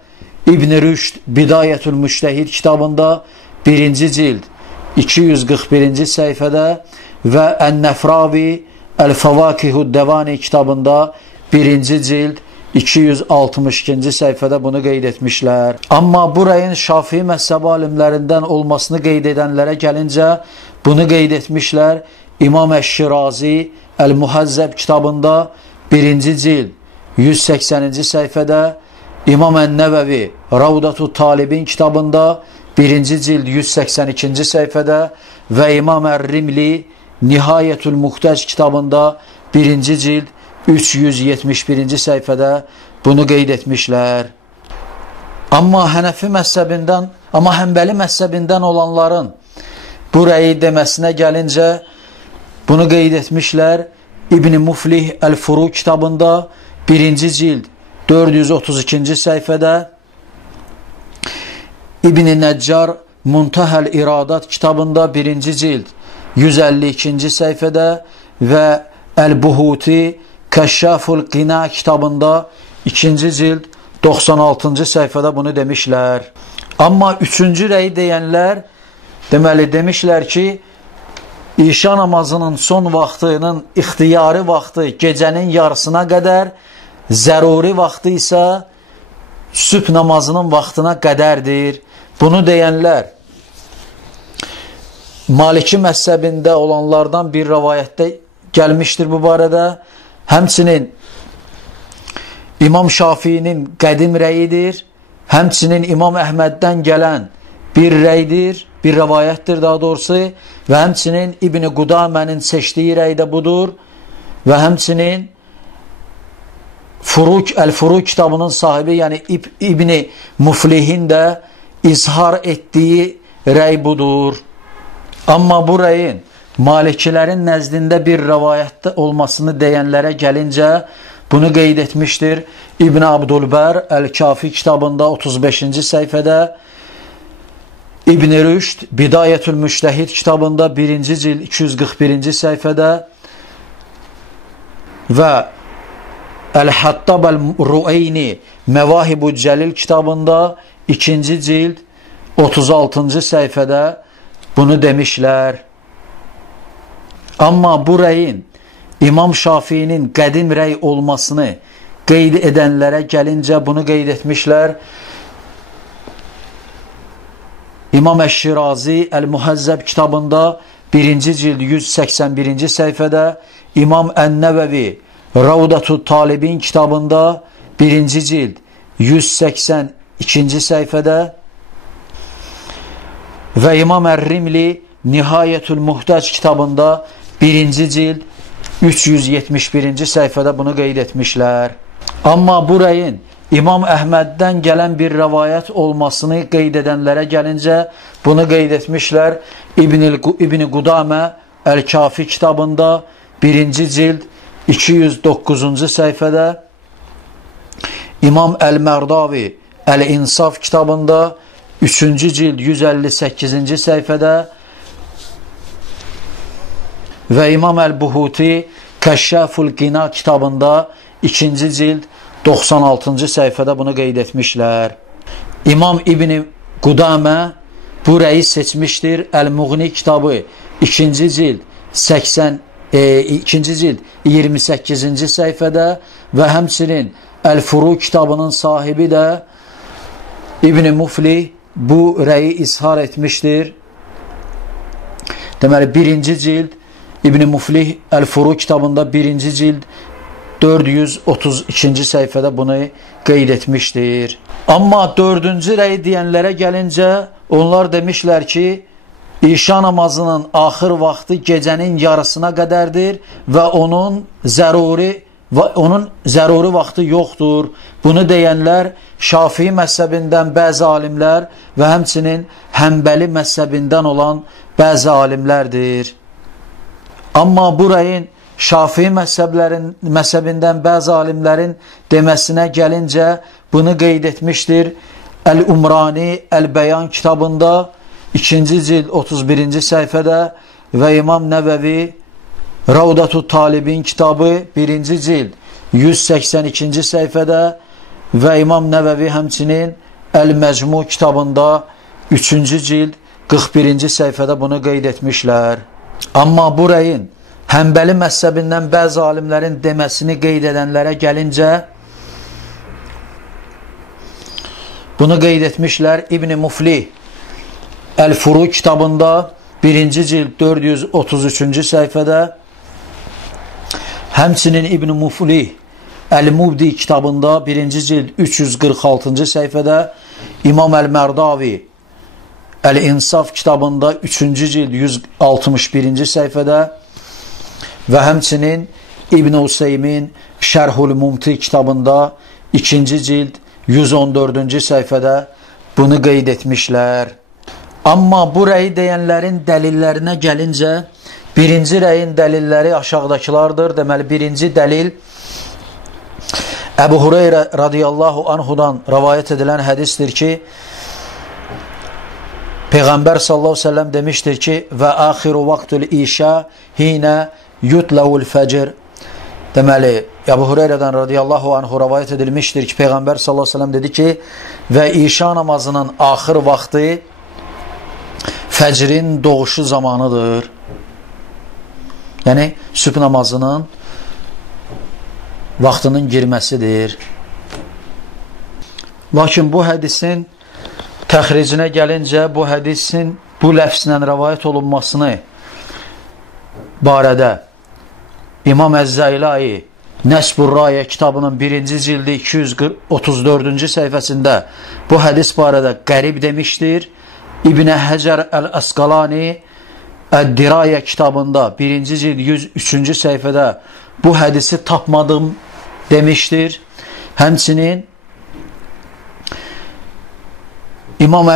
İbn Rüşd Bidayətül Müştəhid kitabında 1-ci cild 241-ci səhifədə və Ən-Nəfravi Əl-Fəvakihud Dəvani kitabında 1-ci cild 262-ci səhifədə bunu qeyd etmişlər. Amma bu rəyin Şafii məzhəbi alimlərindən olmasını qeyd edənlərə gəlincə, bunu qeyd etmişlər. İmam Əş-Şirazi Əl-Muhəzzəb kitabında 1-ci cild 180-ci səhifədə, İmam Ən-Nəvəvi Ravdatu Talibin kitabında 1-ci cild 182-ci səhifədə və İmam Ər-Rimli Nihayətül Muhtəc kitabında 1-ci cild 371-ci səhifədə bunu qeyd etmişlər. Amma Hənəfi məzhəbindən, amma Həmbəli məzhəbindən olanların bu rəyi deməsinə gəlincə, bunu qeyd etmişlər. İbn Muflih Əl-Furu kitabında 1-ci cild 432-ci səhifədə, İbn Nəccar Muntəhəl İradat kitabında 1-ci cild 152-ci səhifədə və Əl-Buhuti Kəşşaful Qina kitabında 2-ci cild 96-cı səhifədə bunu demişlər. Amma üçüncü rəyi deyənlər, deməli, demişlər ki, İşa namazının son vaxtının ixtiyari vaxtı gecənin yarısına qədər, zəruri vaxtı isə sübh namazının vaxtına qədərdir. Bunu deyənlər Maliki məzhəbində olanlardan bir rəvayətdə gəlmişdir bu barədə. Həmçinin İmam Şafiinin qədim rəyidir. Həmçinin İmam Əhməddən gələn bir rəydir, bir rəvayətdir daha doğrusu. Və həmçinin İbn Qudamənin seçdiyi rəy də budur. Və həmçinin Əl-Furuk kitabının sahibi, yəni İbn Muflihin də izhar etdiyi rəy budur. Amma bu rəyin Malikilərin nəzdində bir rəvayətdə olmasını deyənlərə gəlincə, bunu qeyd etmişdir. İbn Abdülbər Əl-Kafi kitabında 35-ci səhifədə, İbn Rüşd Bidayətül Müştəhid kitabında 1-ci cild 241-ci səhifədə və Əl-Hattab Əl-Rueyni Məvahibü Cəlil kitabında 2-ci cild 36-cı səhifədə bunu demişlər. Amma bu rəyin İmam Şafiinin qədim rəy olmasını qeyd edənlərə gəlincə bunu qeyd etmişlər. İmam Əş-Şirazi Əl-Muhəzzəb kitabında 1-ci cild 181-ci səhifədə, İmam Ən-Nəvəvi Ravdatu Talibin kitabında 1-ci cild 182-ci səhifədə və İmam Ər-Rimli Nihayətül Muhtəc kitabında 1-ci cild 371-ci səhifədə bunu qeyd etmişlər. Amma bu rəyin İmam Əhməddən gələn bir rəvayət olmasını qeyd edənlərə gəlincə, bunu qeyd etmişlər. İbn Qudamə Əl-Kafi kitabında 1-ci cild 209-cu səhifədə, İmam Əl-Mərdavi Əl-İnsaf kitabında 3-cü cild 158-ci səhifədə və İmam Əl-Buhuti Kəşşaful Qina kitabında 2-ci cild 96-cı səhifədə bunu qeyd etmişlər. İmam İbn Qudamə bu rəyi seçmişdir. Əl-Muğni kitabı 2-ci cild 28-ci səhifədə və həmçinin Əl-Furu kitabının sahibi də İbn-i Muflih bu rəyi izhar etmişdir. Deməli, 1-ci cild İbn-i Muflih Əl-Furu kitabında 1-ci cild 432-ci səhifədə bunu qeyd etmişdir. Amma 4-cü rəyi deyənlərə gəlincə, onlar demişlər ki, İşa namazının axır vaxtı gecənin yarısına qədərdir və onun zəruri vaxtı yoxdur. Bunu deyənlər Şafii məzhəbindən bəzi alimlər və həmçinin Həmbəli məzhəbindən olan bəzi alimlərdir. Amma bu rəyin Şafii məzhəbindən bəzi alimlərin deməsinə gəlincə, bunu qeyd etmişdir. Əl-Umrani Əl-Bəyan kitabında 2-ci cild 31-ci səhifədə və İmam Nəvəvi Ravdatu Talibin kitabı 1-ci cild 182-ci səhifədə və İmam Nəvəvi həmçinin Əl-Məcmu kitabında 3-cü cild 41-ci səhifədə bunu qeyd etmişlər. Amma bu rəyin Həmbəli məzhəbindən bəzi alimlərin deməsini qeyd edənlərə gəlincə, bunu qeyd etmişlər. İbn-i Muflih Əl-Furu kitabında 1-ci cild 433-cü səhifədə, həmçinin İbn-i Muflih Əl-Mubdi kitabında 1-ci cild 346-cı səhifədə, İmam Əl-Mərdavi Əl-İnsaf kitabında 3-cü cild 161-ci səhifədə və həmçinin İbn Useymin Şərhul Mumti kitabında 2-ci cild 114-cü səhifədə bunu qeyd etmişlər. Amma bu rəyi deyənlərin dəlillərinə gəlincə, birinci rəyin dəlilləri aşağıdakılardır. Deməli, birinci dəlil Əbu Hüreyrə radiyallahu anhudan rəvayət edilən hədisdir ki, Peyğəmbər sallallahu aleyhi ve sellem demişdir ki, və axiru vaxtul işə hinə yutləvul fəcr. Deməli, Əbu Hüreyrədən radiyallahu anhu rəvayət edilmişdir ki, Peyğəmbər sallallahu aleyhi ve sellem dedi ki, və işə namazının axır vaxtı fəcrin doğuşu zamanıdır. Yəni, sübh namazının vaxtının girməsidir. Lakin bu hədisin təxricinə gəlincə, bu hədisin bu ləfslə rəvayət olunmasını barədə İmam Əz-Zəylai Nəsbur-Rayə kitabının 1-ci cildi 234-cü səhifəsində bu hədis barədə qərib demişdir. İbn Həcər Əl-Əsqalani Əd-Dirayə kitabında 1-ci cild 103-cü səhifədə bu hədisi tapmadım demişdir. Həmçinin İmam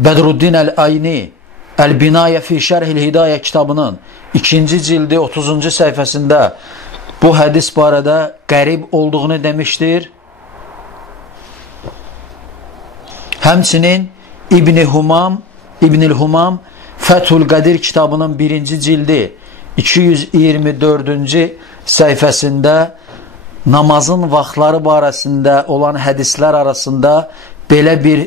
Bədruddin Əl-Ayni Əl-Binayə fi Şərh-il Hidayə kitabının 2-ci cildi 30-cu səhifəsində bu hədis barədə qərib olduğunu demişdir. Həmçinin İbn-i Humam Fəthul Qədir kitabının 1-ci cildi 224-cü səhifəsində namazın vaxtları barəsində olan hədislər arasında belə bir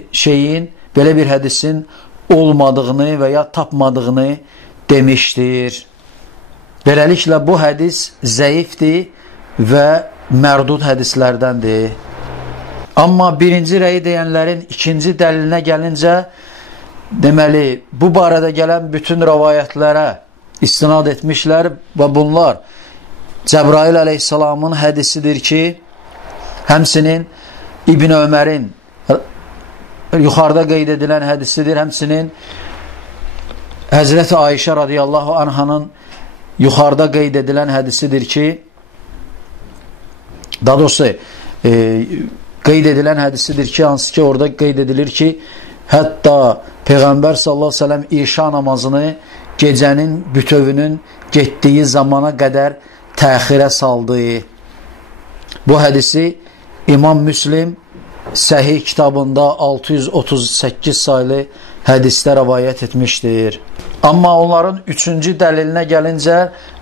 hədisin olmadığını və ya tapmadığını demişdir. Beləliklə bu hədis zəifdir və mərdud hədislərdəndir. Amma birinci rəyi deyənlərin ikinci dəlilinə gəlincə, deməli, bu barədə gələn bütün rəvayətlərə istinad etmişlər və bunlar Cəbrail əleyhissalamın hədisidir ki, həmçinin İbn Ömərin yuxarıda qeyd edilən hədisidir, həmçinin Həzrəti Ayşə radiyallahu anhanın yuxarıda qeyd edilən hədisidir ki, daha doğrusu qeyd edilən hədisidir ki, hansı ki orada qeyd edilir ki, hətta Peyğəmbər sallallahu aleyhi ve sellem işa namazını gecənin bütövünün getdiyi zamana qədər təxirə saldı. Bu hədisi İmam Müslim Səhih kitabında 638 saylı hədisdə rəvayət etmişdir. Amma onların üçüncü dəlilinə gəlincə,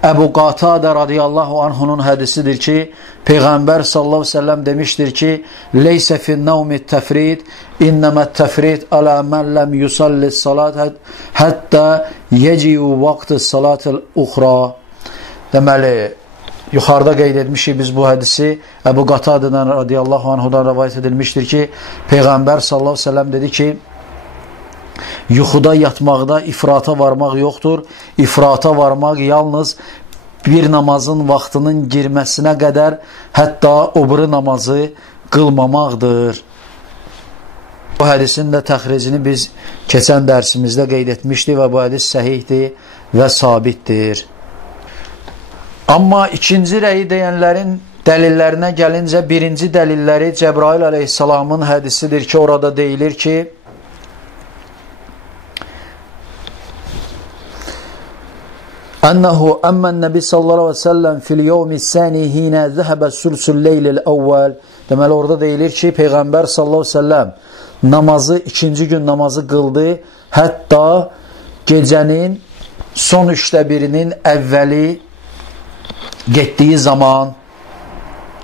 Əbu Qatadə radiyallahu anhunun hədisidir ki, Peyğəmbər sallallahu aleyhi ve sellem demişdir ki, Leysə finnəvmit təfrid, innəmət təfrid alə mən ləm yusallis salat həttə yeciyu vaxtı salatil uxra. Deməli, yuxarıda qeyd etmişik biz bu hədisi, Əbu Qatadədən radiyallahu anhudan rəvayət edilmişdir ki, Peyğəmbər sallallahu aleyhi ve sellem dedi ki, yuxuda yatmaqda ifrata varmaq yoxdur. İfrata varmaq yalnız bir namazın vaxtının girməsinə qədər hətta o biri namazı qılmamaqdır. Bu hədisin də təxricini biz keçən dərsimizdə qeyd etmişdik və bu hədis səhihdir və sabitdir. Amma ikinci rəyi deyənlərin dəlillərinə gəlincə, birinci dəlilləri Cəbrail əleyhissalamın hədisidir ki, orada deyilir ki, أنه أما النبي صلى الله عليه وسلم في اليوم الثاني هنا ذهب ثلث الليل الأول. Deməli orada deyilir ki, Peyğəmbər sallallahu aleyhi ve sellem namazı, ikinci gün namazı qıldı. Hətta gecənin son üçdə birinin əvvəli getdiyi zaman.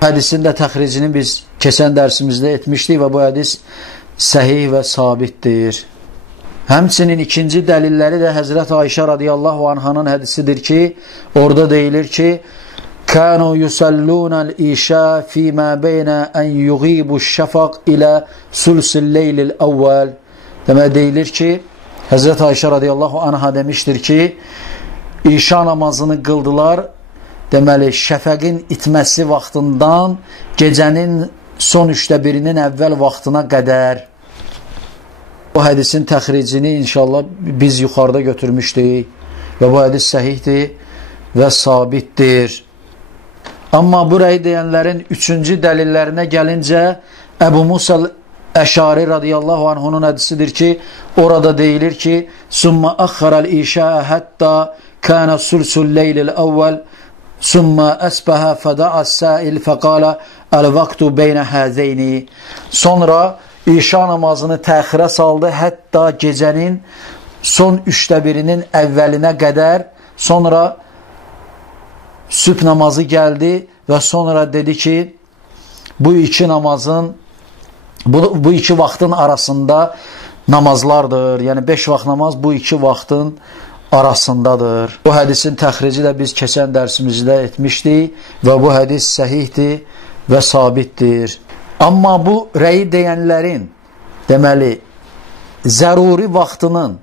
Hədisin də təxricini biz keçən dərsimizdə etmişdik və bu hədis səhih və sabitdir. Həmçinin ikinci dəlilləri də Həzrət Ayşə radiyallahu anhanın hədisidir ki, orada deyilir ki, كانوا يصلون العشاء فيما بين أن يغيب الشفق إلى ثلث الليل الأول. Demək deyilir ki, Həzrət Ayşə radiyallahu anha demişdir ki, İşa namazını qıldılar, deməli şəfəqin itməsi vaxtından gecənin son üçdə birinin əvvəl vaxtına qədər. Bu hədisin təxricini inşallah biz yuxarıda götürmüşdük və bu hədis səhihdir və sabitdir. Amma bu rəy deyənlərin üçüncü dəlillərinə gəlincə, Əbu Musa Əşari radiyallahu anhunun hədisidir ki, orada deyilir ki, Summa əxxərəl işəə həttə kənə sulsul leylil əvvəl, summa əsbəhə fədəəs səil fəqalə əl-vaqtu beynə həzeyni. Sonra İşa namazını təxirə saldı, hətta gecənin son üçdə birinin əvvəlinə qədər, sonra sübh namazı gəldi və sonra dedi ki, bu iki namazın, bu iki vaxtın arasında namazlardır. Yəni 5 vaxt namaz bu iki vaxtın arasındadır. Bu hədisin təxrici də biz keçən dərsimizdə etmişdik və bu hədis səhihdir və sabitdir. Amma bu rəyi deyənlərin, deməli, zəruri vaxtının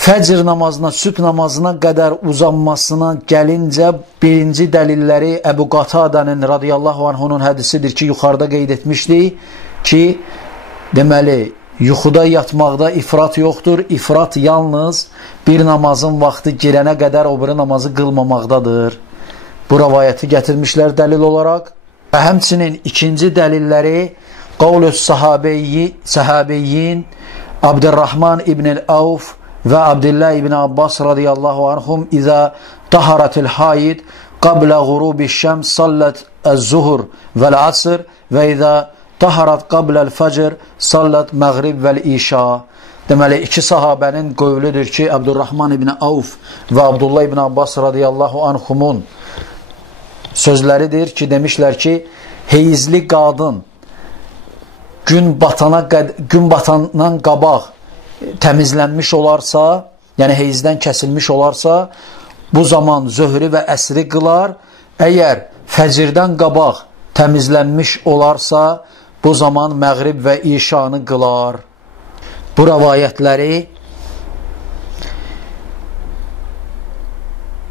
fəcr namazına, sübh namazına qədər uzanmasına gəlincə, birinci dəlilləri Əbu Qatadənin radiyallahu anhunun hədisidir ki, yuxarıda qeyd etmişdik ki, deməli, yuxuda yatmaqda ifrat yoxdur. İfrat yalnız bir namazın vaxtı girənə qədər o biri namazı qılmamaqdadır. Bu rəvayəti gətirmişlər dəlil olaraq. Və həmçinin ikinci dəlilləri qavlü səhabeyyin Abdurrahman ibn-i Avf və Abdullah ibn Abbas radiyallahu anhum İzə taharatil haid qablə qurubi şəms sallət əz-zuhur vəl-asr və İzə taharat qabləl fəcr sallət məğrib vəl-işa. Deməli, iki sahabənin qövlüdür ki, Abdurrahman ibn Avf və Abdullah ibn Abbas radiyallahu anhumun sözləridir ki, demişlər ki, heyizli qadın gün batandan qabaq təmizlənmiş olarsa, yəni heyizdən kəsilmiş olarsa, bu zaman zöhrü və əsri qılar. Əgər fəcirdən qabaq təmizlənmiş olarsa, bu zaman məğrib və işanı qılar. Bu rəvayətləri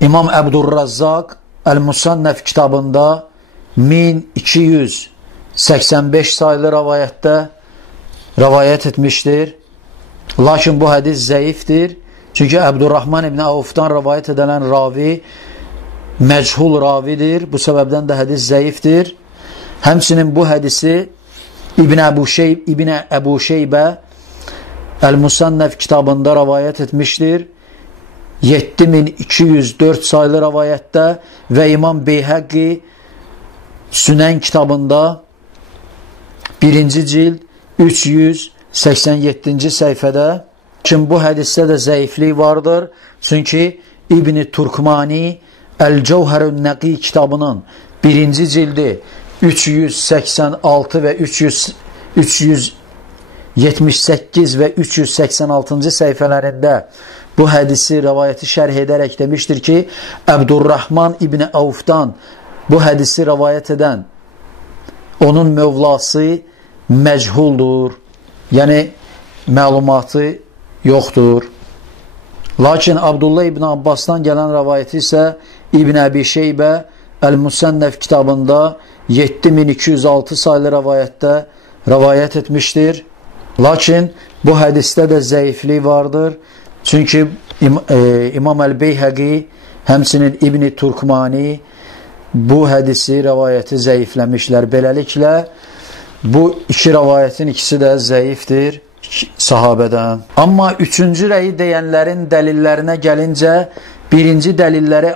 İmam Əbdurrazzaq Əl-Musannəf kitabında 1285 sayılı rəvayətdə rəvayət etmişdir. Lakin bu hədis zəifdir. Çünki Əbdurrahman ibn Avfdan rəvayət edilən ravi məchul ravidir. Bu səbəbdən də hədis zəifdir. Həmçinin bu hədisi İbn Əbu Şeybə Əl-Musannəf kitabında rəvayət etmişdir. 7204 sayılı rəvayətdə və İmam Beyhəqi Sünən kitabında 1-ci cild 387-ci səhifədə Lakin bu hədisdə də zəiflik vardır. Çünki İbn-i Turkmani Əl-Cəvhərün Nəqi kitabının 1-ci cildi 386 və 378 və 386-cı səhifələrində bu hədisi, rəvayəti şərh edərək demişdir ki, Əbdurrahman İbn Avfdan bu hədisi rəvayət edən onun mövlası məchuldur. Yəni, məlumatı yoxdur. Lakin Abdullah İbn Abbasdan gələn rəvayəti isə İbn Əbi Şeybə Əl-Musənnəf kitabında 7206 saylı rəvayətdə rəvayət etmişdir. Lakin bu hədisdə də zəiflik vardır. Çünki İmam Əl-Beyhəqi, həmçinin İbn-i Turkmani bu hədisi, rəvayəti zəifləmişlər. Beləliklə, bu iki rəvayətin ikisi də zəifdir sahabədən. Amma üçüncü rəyi deyənlərin dəlillərinə gəlincə, birinci dəlilləri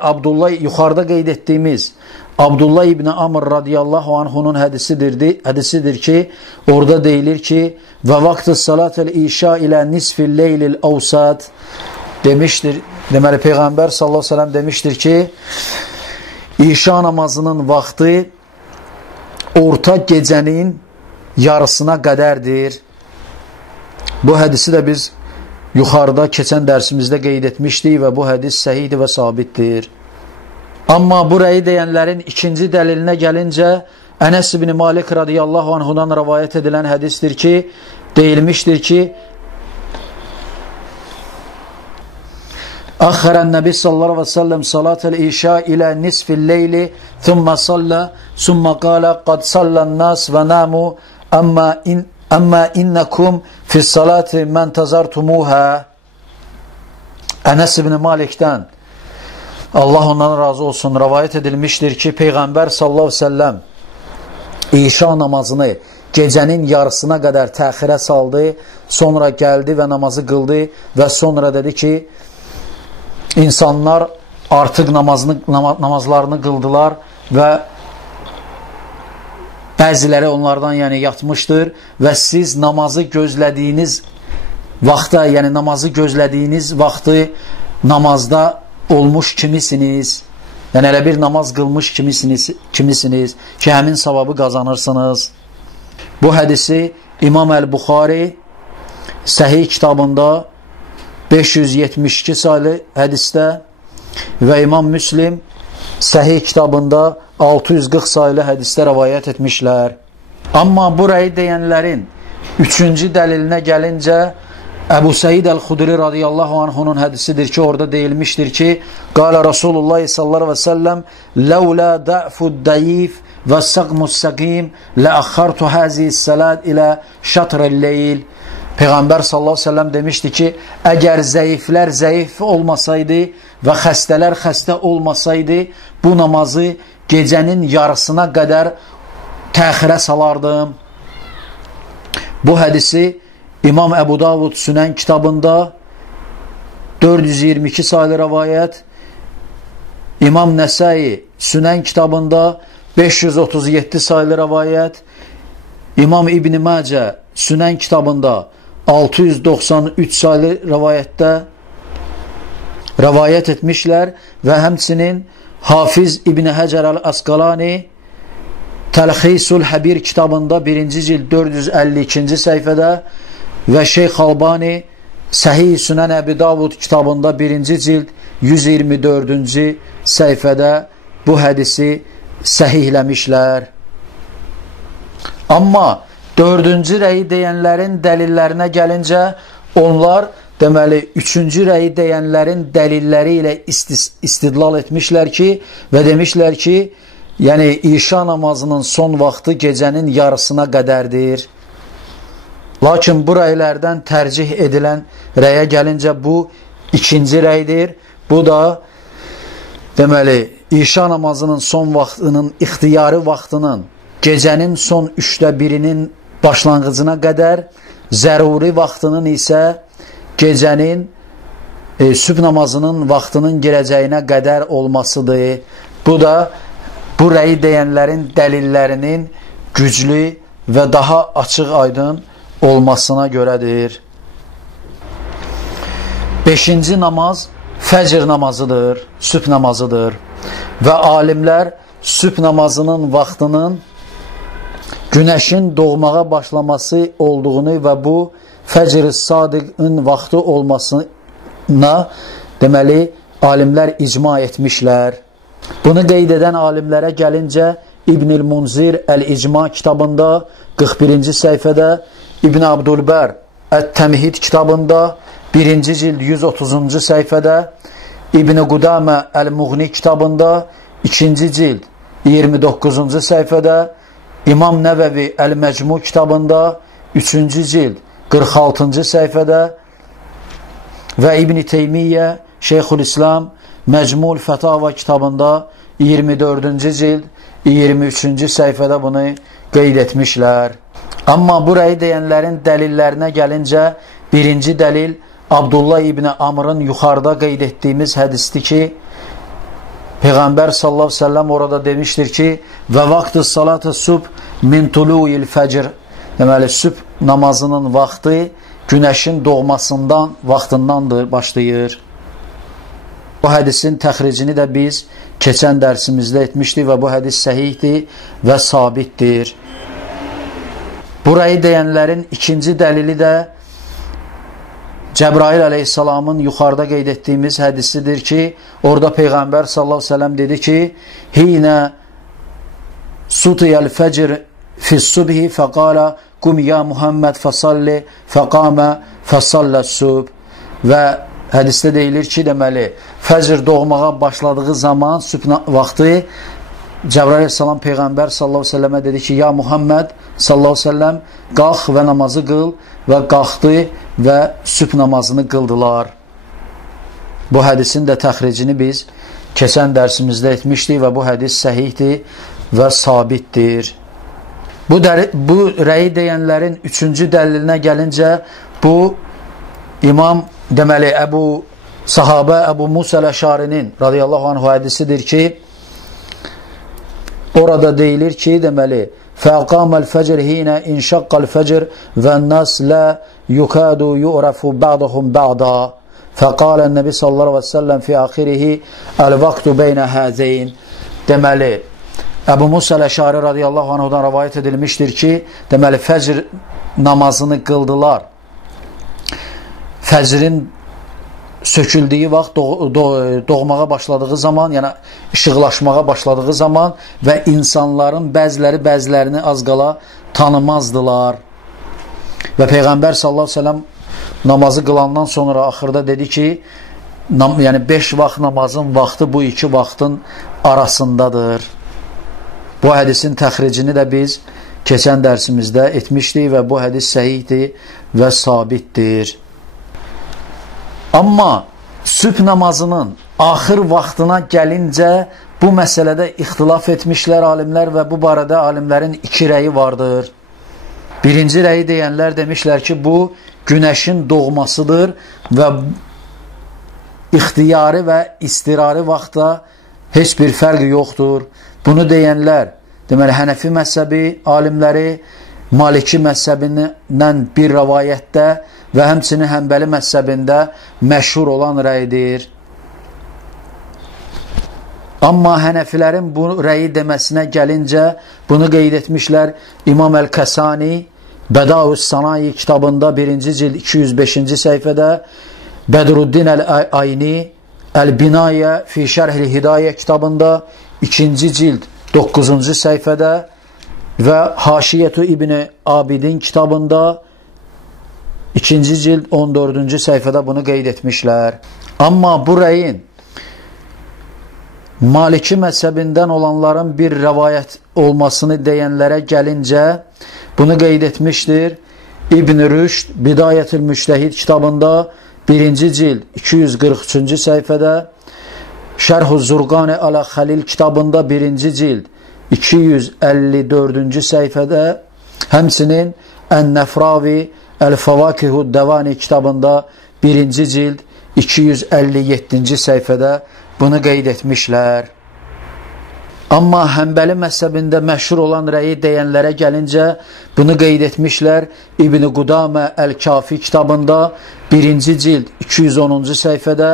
yuxarıda qeyd etdiyimiz Abdullah İbn Amr radiyallahu anhunun hədisidir ki, orada deyilir ki, və vaxtı salatel işa ilə nisfil leylil avsad demişdir. Deməli, Peyğəmbər sallallahu aleyhi ve sellem demişdir ki, İşa namazının vaxtı orta gecənin yarısına qədərdir. Bu hədisi də biz yuxarıda keçən dərsimizdə qeyd etmişdik və bu hədis səhihdir və sabitdir. Amma bu rəyi deyənlərin ikinci dəlilinə gəlincə, Ənəs ibn Malik radiyallahu anhudan rəvayət edilən hədisdir ki, deyilmişdir ki, Əxərən Nəbi sallallahu aleyhi ve sellem salatel işa ilə nisfil leyli thumma salla summa qala qad sallan nas və namu amma innakum fis salati mən təzartumuhə. Ənəs ibn Malikdən Allah ondan razı olsun rəvayət edilmişdir ki, Peyğəmbər sallallahu aleyhi ve sellem işa namazını gecənin yarısına qədər təxirə saldı, sonra gəldi və namazı qıldı və sonra dedi ki, İnsanlar artıq namazlarını qıldılar və bəziləri onlardan yatmışdır və siz namazı gözlədiyiniz vaxtda, namazı gözlədiyiniz vaxtı namazda olmuş kimisiniz. Elə bir namaz qılmış kimisiniz ki, həmin savabı qazanırsınız. Bu hədisi İmam Əl-Buxari Səhih kitabında 572 saylı hədisdə və İmam Müslim Səhih kitabında 640 saylı hədisdə rəvayət etmişlər. Amma bu rəyi deyənlərin üçüncü dəlilinə gəlincə, Əbu Səid Əl-Xudri radiyallahu anhunun hədisidir ki, orada deyilmişdir ki, Qalə Rasulullah sallallahu aleyhi ve sellem Ləulə də'fud dəyif və səqmus səqim ləəxxartu həziyyə sələt ilə şatrəl-leyl. Peyğəmbər sallallahu aleyhi ve sellem demişdi ki, əgər zəiflər zəif olmasaydı və xəstələr xəstə olmasaydı, bu namazı gecənin yarısına qədər təxirə salardım. Bu hədisi İmam Əbu Davud Sünən kitabında 422 saylı rəvayət, İmam Nəsai Sünən kitabında 537 saylı rəvayət, İmam İbn Məcə Sünən kitabında 693 saylı rəvayətdə rəvayət etmişlər və həmçinin Hafiz İbn Həcər Əl-Əsqalani Təlxisul Həbir kitabında 1-ci cild 452-ci səhifədə və Şeyx Albani Səhih Sünən Əbi Davud kitabında 1-ci cild 124-cü səhifədə bu hədisi səhihləmişlər. Amma dördüncü rəyi deyənlərin dəlillərinə gəlincə, onlar deməli, üçüncü rəyi deyənlərin dəlilləri ilə istidlal etmişlər ki, və demişlər ki, yəni işa namazının son vaxtı gecənin yarısına qədərdir. Lakin bu rəylərdən tərcih edilən rəyə gəlincə, bu ikinci rəydir. Bu da deməli, işa namazının son vaxtının, ixtiyari vaxtının gecənin son 1/3-nin başlanğıcına qədər, zəruri vaxtının isə gecənin sübh namazının vaxtının girəcəyinə qədər olmasıdır. Bu da bu rəyi deyənlərin dəlillərinin güclü və daha açıq aydın olmasına görədir. 5-ci namaz fəcr namazıdır, sübh namazıdır. Və alimlər sübh namazının vaxtının günəşin doğmağa başlaması olduğunu və bu fəcr-i sadiqin vaxtı olmasına deməli alimlər icma etmişlər. Bunu qeyd edən alimlərə gəlincə İbn-i Munzir Əl-İcma kitabında 41-ci səhifədə, İbn Abdülbər Ət-Təmhid kitabında 1-ci cild 130-cu səhifədə, İbn Qudamə Əl-Muğni kitabında 2-ci cild 29-cu səhifədə, İmam Nəvəvi Əl-Məcmu kitabında 3-cü cild 46-cı səhifədə və İbn Teymiyyə Şeyxülislam Məcmul Fətava kitabında 24-cü cild 23-cü səhifədə bunu qeyd etmişlər. Amma burayı deyənlərin dəlillərinə gəlincə, birinci dəlil Abdullah İbni Amrın yuxarıda qeyd etdiyimiz hədisdir ki, Peyğəmbər sallallahu aleyhi ve sellem orada demişdir ki, və vaxtı salatı subh min tulu'il fəcr, deməli sübh namazının vaxtı günəşin doğmasından, vaxtındandır, başlayır. Bu hədisin təxricini də biz keçən dərsimizdə etmişdik və bu hədis səhihdir və sabitdir. Burayı deyənlərin ikinci dəlili də Cəbrail əleyhissalamın yuxarıda qeyd etdiyimiz hədisidir ki, orada Peyğəmbər sallallahu aleyhi ve sellem dedi ki, Hinə sutiyəl fəcr fissubhi fəqala qum ya Muhammed fəsalli fəqamə fəsallə subh və hədisdə deyilir ki, deməli, fəcr doğmağa başladığı zaman, sübh vaxtı, Cəbrail əleyhissalam Peyğəmbər sallallahu aleyhi ve sellemə dedi ki, ya Muhammed sallallahu aleyhi ve sellem, qalx və namazı qıl və qalxdı və sübh namazını qıldılar. Bu hədisin də təxricini biz keçən dərsimizdə etmişdik və bu hədis səhihdir və sabitdir. Bu rəyi deyənlərin üçüncü dəlilinə gəlincə, bu İmam deməli sahabə Əbu Musa Əl-Əşarinin radiyallahu anhu hədisidir ki, orada deyilir ki, deməli, fəqaməl fəcr hinə inşaqqal fəcr və nəs lə yukadu yu'rafu ba'dahum ba'da fəqalən nəbi sallallahu aleyhi ve sellem fi axirihi əl-vaqtu beynə həzeyn. Deməli, Əbu Musa Əl-Əşari radiyallahu anhudan rəvayət edilmişdir ki, deməli, fəcr namazını qıldılar. Fəcrin söküldüyü vaxt, doğmağa başladığı zaman, yəni işıqlaşmağa başladığı zaman və insanların bəzilərini az qala tanımazdılar. Və Peyğəmbər sallallahu aleyhi ve sellem namazı qılandan sonra axırda dedi ki, yəni 5 vaxt namazın vaxtı bu iki vaxtın arasındadır. Bu hədisin təxricini də biz keçən dərsimizdə etmişdik və bu hədis səhihdir və sabitdir. Amma sübh namazının axır vaxtına gəlincə bu məsələdə ixtilaf etmişlər alimlər və bu barədə alimlərin iki rəyi vardır. Birinci rəyi deyənlər demişlər ki, bu günəşin doğmasıdır və ixtiyari və istirari vaxtda heç bir fərq yoxdur. Bunu deyənlər, deməli, Hənəfi məzhəbi alimləri, Maliki məzhəbindən bir rəvayətdə və həmçinin Həmbəli məzhəbində məşhur olan rəyidir. Amma Hənəfilərin bu rəyi deməsinə gəlincə, bunu qeyd etmişlər İmam Əl-Kəsani Bədaü's-Sanayi kitabında 1-ci cild 205-ci səhifədə, Bədruddin Əl-Ayni Əl-Binayə fi Şərh-i Hidayə kitabında 2-ci cild 9-cu səhifədə və Haşiyyətü İbn Abidin kitabında 2-ci cild 14-cü səhifədə bunu qeyd etmişlər. Amma bu rəyin Maliki məzhəbindən olanların bir rəvayət olmasını deyənlərə gəlincə, bunu qeyd etmişdir. İbn Rüşd Bidayətül Müştəhid kitabında 1-ci cild 243-cü səhifədə, Şərh-ü Zurqani Alə Xəlil kitabında 1-ci cild 254-cü səhifədə, həmçinin Ən-Nəfravi Əl-Fəvakihud Dəvani kitabında 1-ci cild 257-ci səhifədə bunu qeyd etmişlər. Amma Həmbəli məzhəbində məşhur olan rəyi deyənlərə gəlincə bunu qeyd etmişlər. İbn Qudamə Əl-Kafi kitabında 1-ci cild 210-cu səhifədə,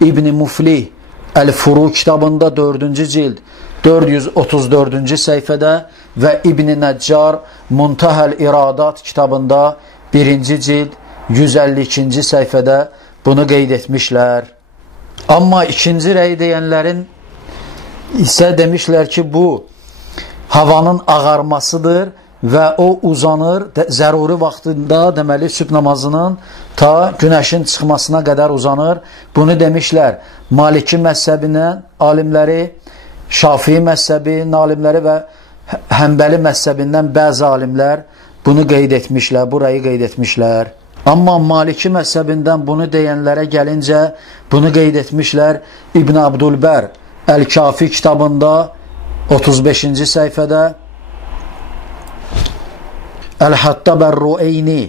İbn Muflih Əl-Furu kitabında 4-cü cild 434-cü səhifədə və İbn Nəccar Muntahəl İradat kitabında 1-ci cild 152-ci səhifədə bunu qeyd etmişlər. Amma ikinci rəy deyənlərin isə demişlər ki, bu havanın ağarmasıdır və o uzanır zəruri vaxtında, deməli sübh namazının ta günəşin çıxmasına qədər uzanır. Bunu demişlər Maliki məzhəbinin alimləri, Şafii məzhəbinin alimləri və Həmbəli məzhəbindən bəzi alimlər bunu qeyd etmişlər, bu rəyi qeyd etmişlər. Amma Maliki məzhəbindən bunu deyənlərə gəlincə bunu qeyd etmişlər. İbn Abdülbər Əl-Kafi kitabında 35-ci səhifədə, Əl-Hattab Ər-Rueyni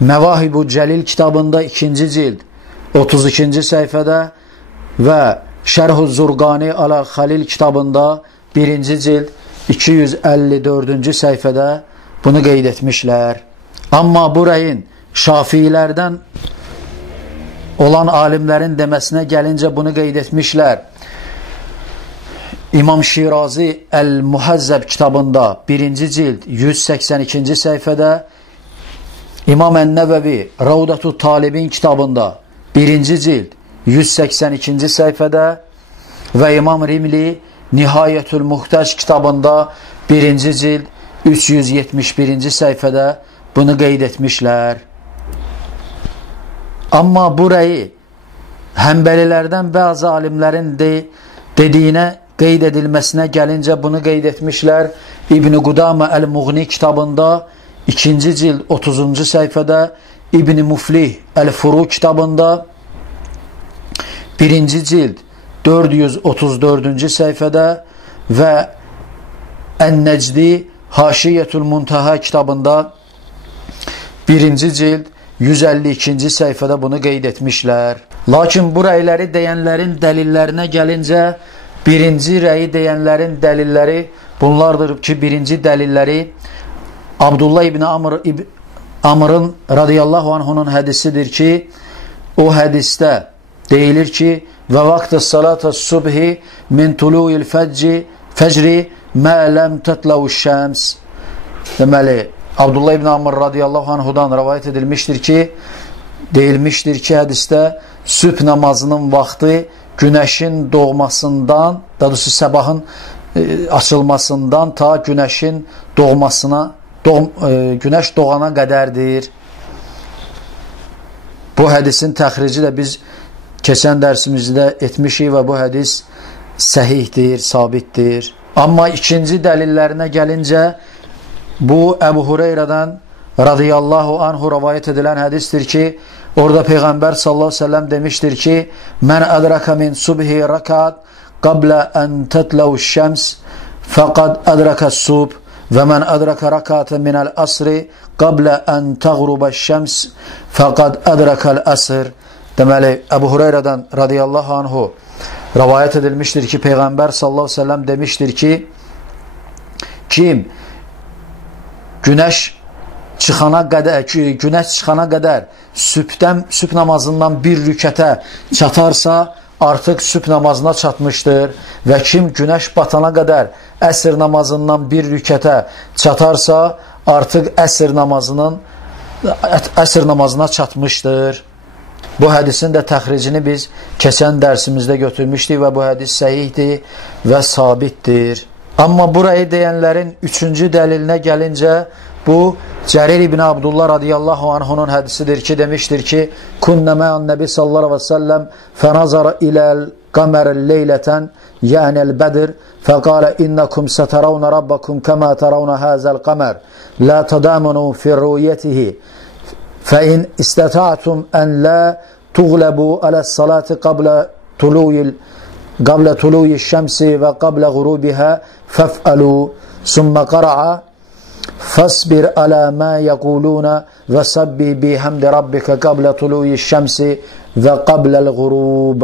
Məvahib-ü Cəlil kitabında 2-ci cild 32-ci səhifədə və Şərh-ü Zurqani Əl-Xəlil kitabında 1-ci cild 254-cü səhifədə bunu qeyd etmişlər. Amma bu rəyin Şafiilərdən olan alimlərin deməsinə gəlincə bunu qeyd etmişlər. İmam Şirazi Əl-Muhəzzəb kitabında 1-ci cild 182-ci səhifədə, İmam Ən-Nəvəvi Ravdatu Talibin kitabında 1-ci cild 182-ci səhifədə və İmam Rimli Nihayətül Muhtac kitabında 1-ci cild 371-ci səhifədə bunu qeyd etmişlər. Amma bu rəyi Həmbəlilərdən bəzi alimlərin dediyinə qeyd edilməsinə gəlincə bunu qeyd etmişlər. İbn Qudamə Əl-Muğni kitabında 2-ci cild 30-cu səhifədə, İbn Muflih Əl-Furu kitabında 1-ci cild 434-cü səhifədə və Ən-Nəcdi Haşiyyətül Muntaha kitabında 1-ci cild 152-ci səhifədə bunu qeyd etmişlər. Lakin bu rəyləri deyənlərin dəlillərinə gəlincə, birinci rəyi deyənlərin dəlilləri bunlardır ki, birinci dəlilləri Abdullah ibn Amrın radiyallahu anhunun hədisidir ki, o hədisdə deyilir ki, və vaxtı salatı subhi min tuluyil fəcri mə ləm tətləvü şəms. Deməli, Abdullah ibn Amr radiyallahu anhudan rəvayət edilmişdir ki, deyilmişdir ki, hədisdə sübh namazının vaxtı günəşin doğmasından, daha doğrusu sabahın açılmasından ta günəşin doğmasına, günəş doğana qədərdir. Bu hədisin təxrici də biz keçən dərsimizdə etmişik və bu hədis səhihdir, sabitdir. Amma ikinci dəlillərinə gəlincə, bu Əbu Hureyrədən radiyallahu anhu rəvayət edilən hədisdir ki, orada Peyğəmbər sallallahu aleyhi ve sellem demişdir ki, mən ədrəkə min subhi rəkat qablə ən tətləvü şəms fəqad ədrəkə sub və mən ədrəkə rəkatə minəl əsri qablə ən təğrubə şəms fəqad ədrəkəl əsr. Deməli, Əbu Hureyrədən radiyallahu anhu rəvayət edilmişdir ki, Peyğəmbər sallallahu aleyhi ve sellem demişdir ki, kim günəş çıxana qədər sübh namazından bir rükətə çatarsa, artıq sübh namazına çatmışdır və kim günəş batana qədər əsr namazından bir rükətə çatarsa, artıq əsr namazına çatmışdır. Bu hədisin də təxricini biz keçən dərsimizdə götürmüşdük və bu hədis səhihdir və sabitdir. Amma burayı deyənlərin üçüncü dəlilinə gəlincə, bu Cərir ibn Abdullah radiyallahu anhunun hədisidir ki, demişdir ki, Kunnə mə'an nəbi sallallahu aleyhi ve sellem fənazara iləl qaməri leylətən yənəl bədir fəqalə innəkum sətəravnə rabbakum kəmə təravnə həzəl qamər lə tədəmunu fi rüyətihi fəin istəta'tum ən lə tuğləbu aləs salati qablə tuluyi şəmsi və qablə qurubihə fəf'əlu sümmə qara'a فاصبر على ما يقولون وسبح بحمد ربك قبل طلوع الشمس وقبل الغروب.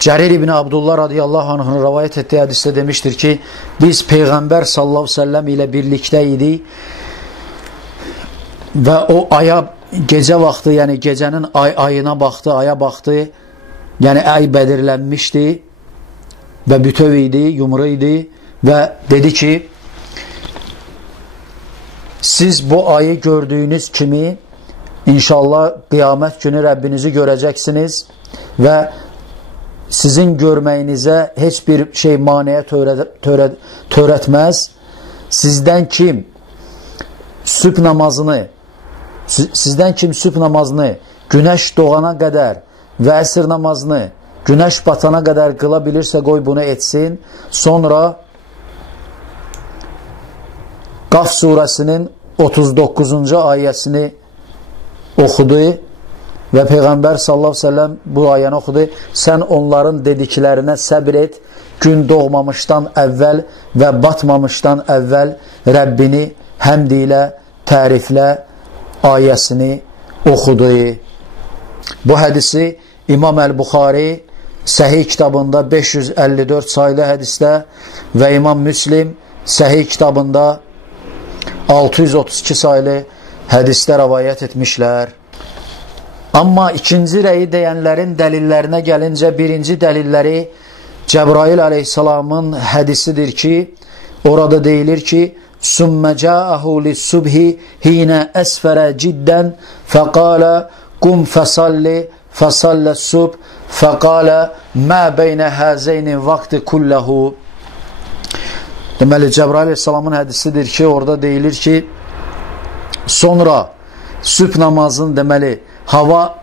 Cərir ibn Abdullah radiyallahu anh'ın rivayet ettiği hadiste demiştir ki, biz Peyğəmbər sallallahu aleyhi ve sellem ile birlikte idik ve o aya gece vaxtı, yani gecenin ayına baktı, aya baktı, yani ay belirlenmişti ve bütöv idi, yumru idi ve dedi ki, siz bu ayı gördüğünüz kimi inşallah kıyamet günü Rabbinizi göreceksiniz ve sizin görməyinizə heç bir şey maniyə törətməz. Sizdən kim sübh namazını günəş doğana qədər və əsr namazını günəş batana qədər qıla bilirsə qoy bunu etsin. Sonra Qaf surəsinin 39-cu ayəsini oxudu və Peyğəmbər sallallahu aleyhi ve sellem bu ayəni oxudu. Sən onların dediklərinə səbr et, gün doğmamışdan əvvəl və batmamışdan əvvəl Rəbbini həmd ilə, təriflə ayəsini oxudu. Bu hədisi İmam Əl-Buxari Səhih kitabında 554 sayılı hədisdə və İmam Müslim Səhih kitabında 632 sayılı hədisdə rəvayət etmişlər. Amma ikinci rəyi deyənlərin dəlillərinə gəlincə, birinci dəlilləri Cəbrail aleyhissalamın hədisidir ki, orada deyilir ki, ثُمَّ جَاءَهُ لِلسُّبْهِ هِينَ أَسْفَرَ جِدًّا فَقَالَ قُمْ فَصَلِّ فَصَلَّ السُّبْهِ فَقَالَ مَا بَيْنَ هَذَيْنِ وَقْتِ كُلَّهُ. Deməli, Cəbrail aleyhissalamın hədisidir ki, orada deyilir ki, sonra sübh namazının, deməli, hava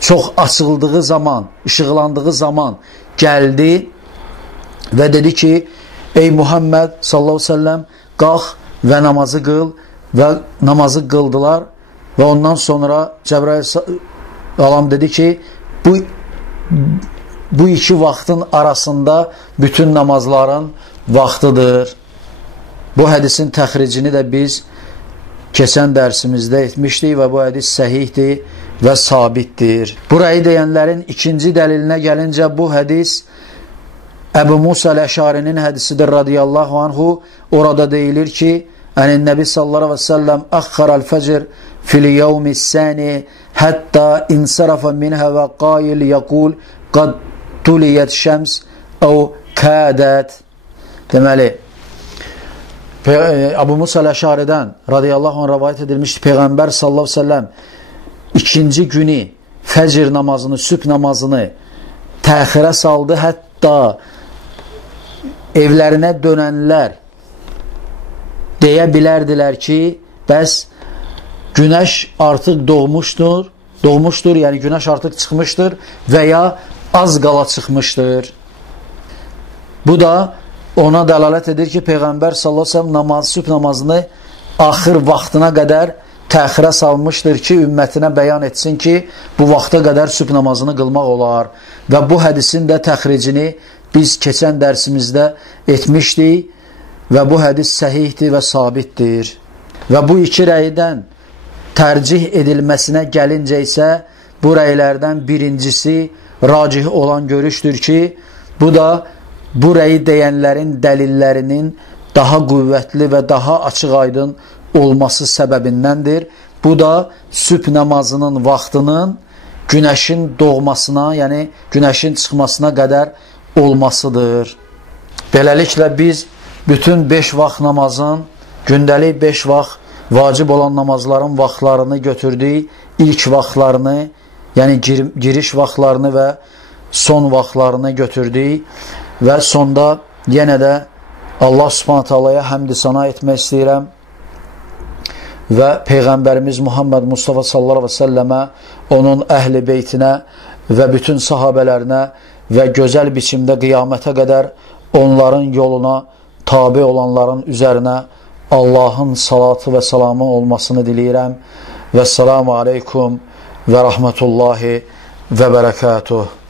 çox açıldığı zaman, işıqlandığı zaman gəldi və dedi ki, ey Muhammed sallallahu aleyhi ve sellem, qalx və namazı qıl, və namazı qıldılar və ondan sonra Cəbrail alam dedi ki, bu iki vaxtın arasında bütün namazların vaxtıdır. Bu hədisin təxricini də biz keçən dərsimizdə etmişdik və bu hədis səhihdir və sabitdir. Burayı deyənlərin ikinci dəlilinə gəlincə, bu hədis Əbu Musa Əl-Əşarinin hədisidir radiyallahu anhu. Orada deyilir ki, Nəbi sallallahu aleyhi ve sellem əxxarəl fəcr fil yevmis-sani hətta insarafa minhə və qail yəqul qad tuliyyət şəms əv kədət. Deməli, Əbu Musa Əl-Əşaridən radiyallahu anh rəvayət edilmişdir. Peyğəmbər sallallahu aleyhi ve sellem ikinci günü fəcr namazını, sübh namazını təxirə saldı. Hətta evlərinə dönənlər deyə bilərdilər ki, bəs günəş artıq doğmuşdur, yəni günəş artıq çıxmışdır və ya az qala çıxmışdır. Bu da ona dəlalət edir ki, Peyğəmbər sallallahu əleyhi və səlləm sübh namazını axır vaxtına qədər təxirə salmışdır ki, ümmətinə bəyan etsin ki, bu vaxta qədər sübh namazını qılmaq olar. Və bu hədisin də təxricini biz keçən dərsimizdə etmişdik və bu hədis səhihdir və sabitdir. Və bu iki rəydən tərcih edilməsinə gəlincə isə, bu rəylərdən birincisi racih olan görüşdür ki, bu da bu rəyi deyənlərin dəlillərinin daha qüvvətli və daha açıq aydın olması səbəbindəndir. Bu da sübh namazının vaxtının günəşin doğmasına, yəni günəşin çıxmasına qədər olmasıdır. Beləliklə biz bütün 5 vaxt namazın, gündəlik 5 vaxt vacib olan namazların vaxtlarını götürdük. İlk vaxtlarını, yəni giriş vaxtlarını və son vaxtlarını götürdük. Və sonda yenə də Allah Subhanahu taalaya həmd səna etmək istəyirəm və Peyğəmbərimiz Muhammed Mustafa sallallahu aleyhi və səlləmə, onun əhli beytinə və bütün sahabələrinə və gözəl biçimdə qiyamətə qədər onların yoluna tabi olanların üzərinə Allahın salatı və salamı olmasını diləyirəm. Və selamu aleykum və rahmetullahi və bərəkatuh.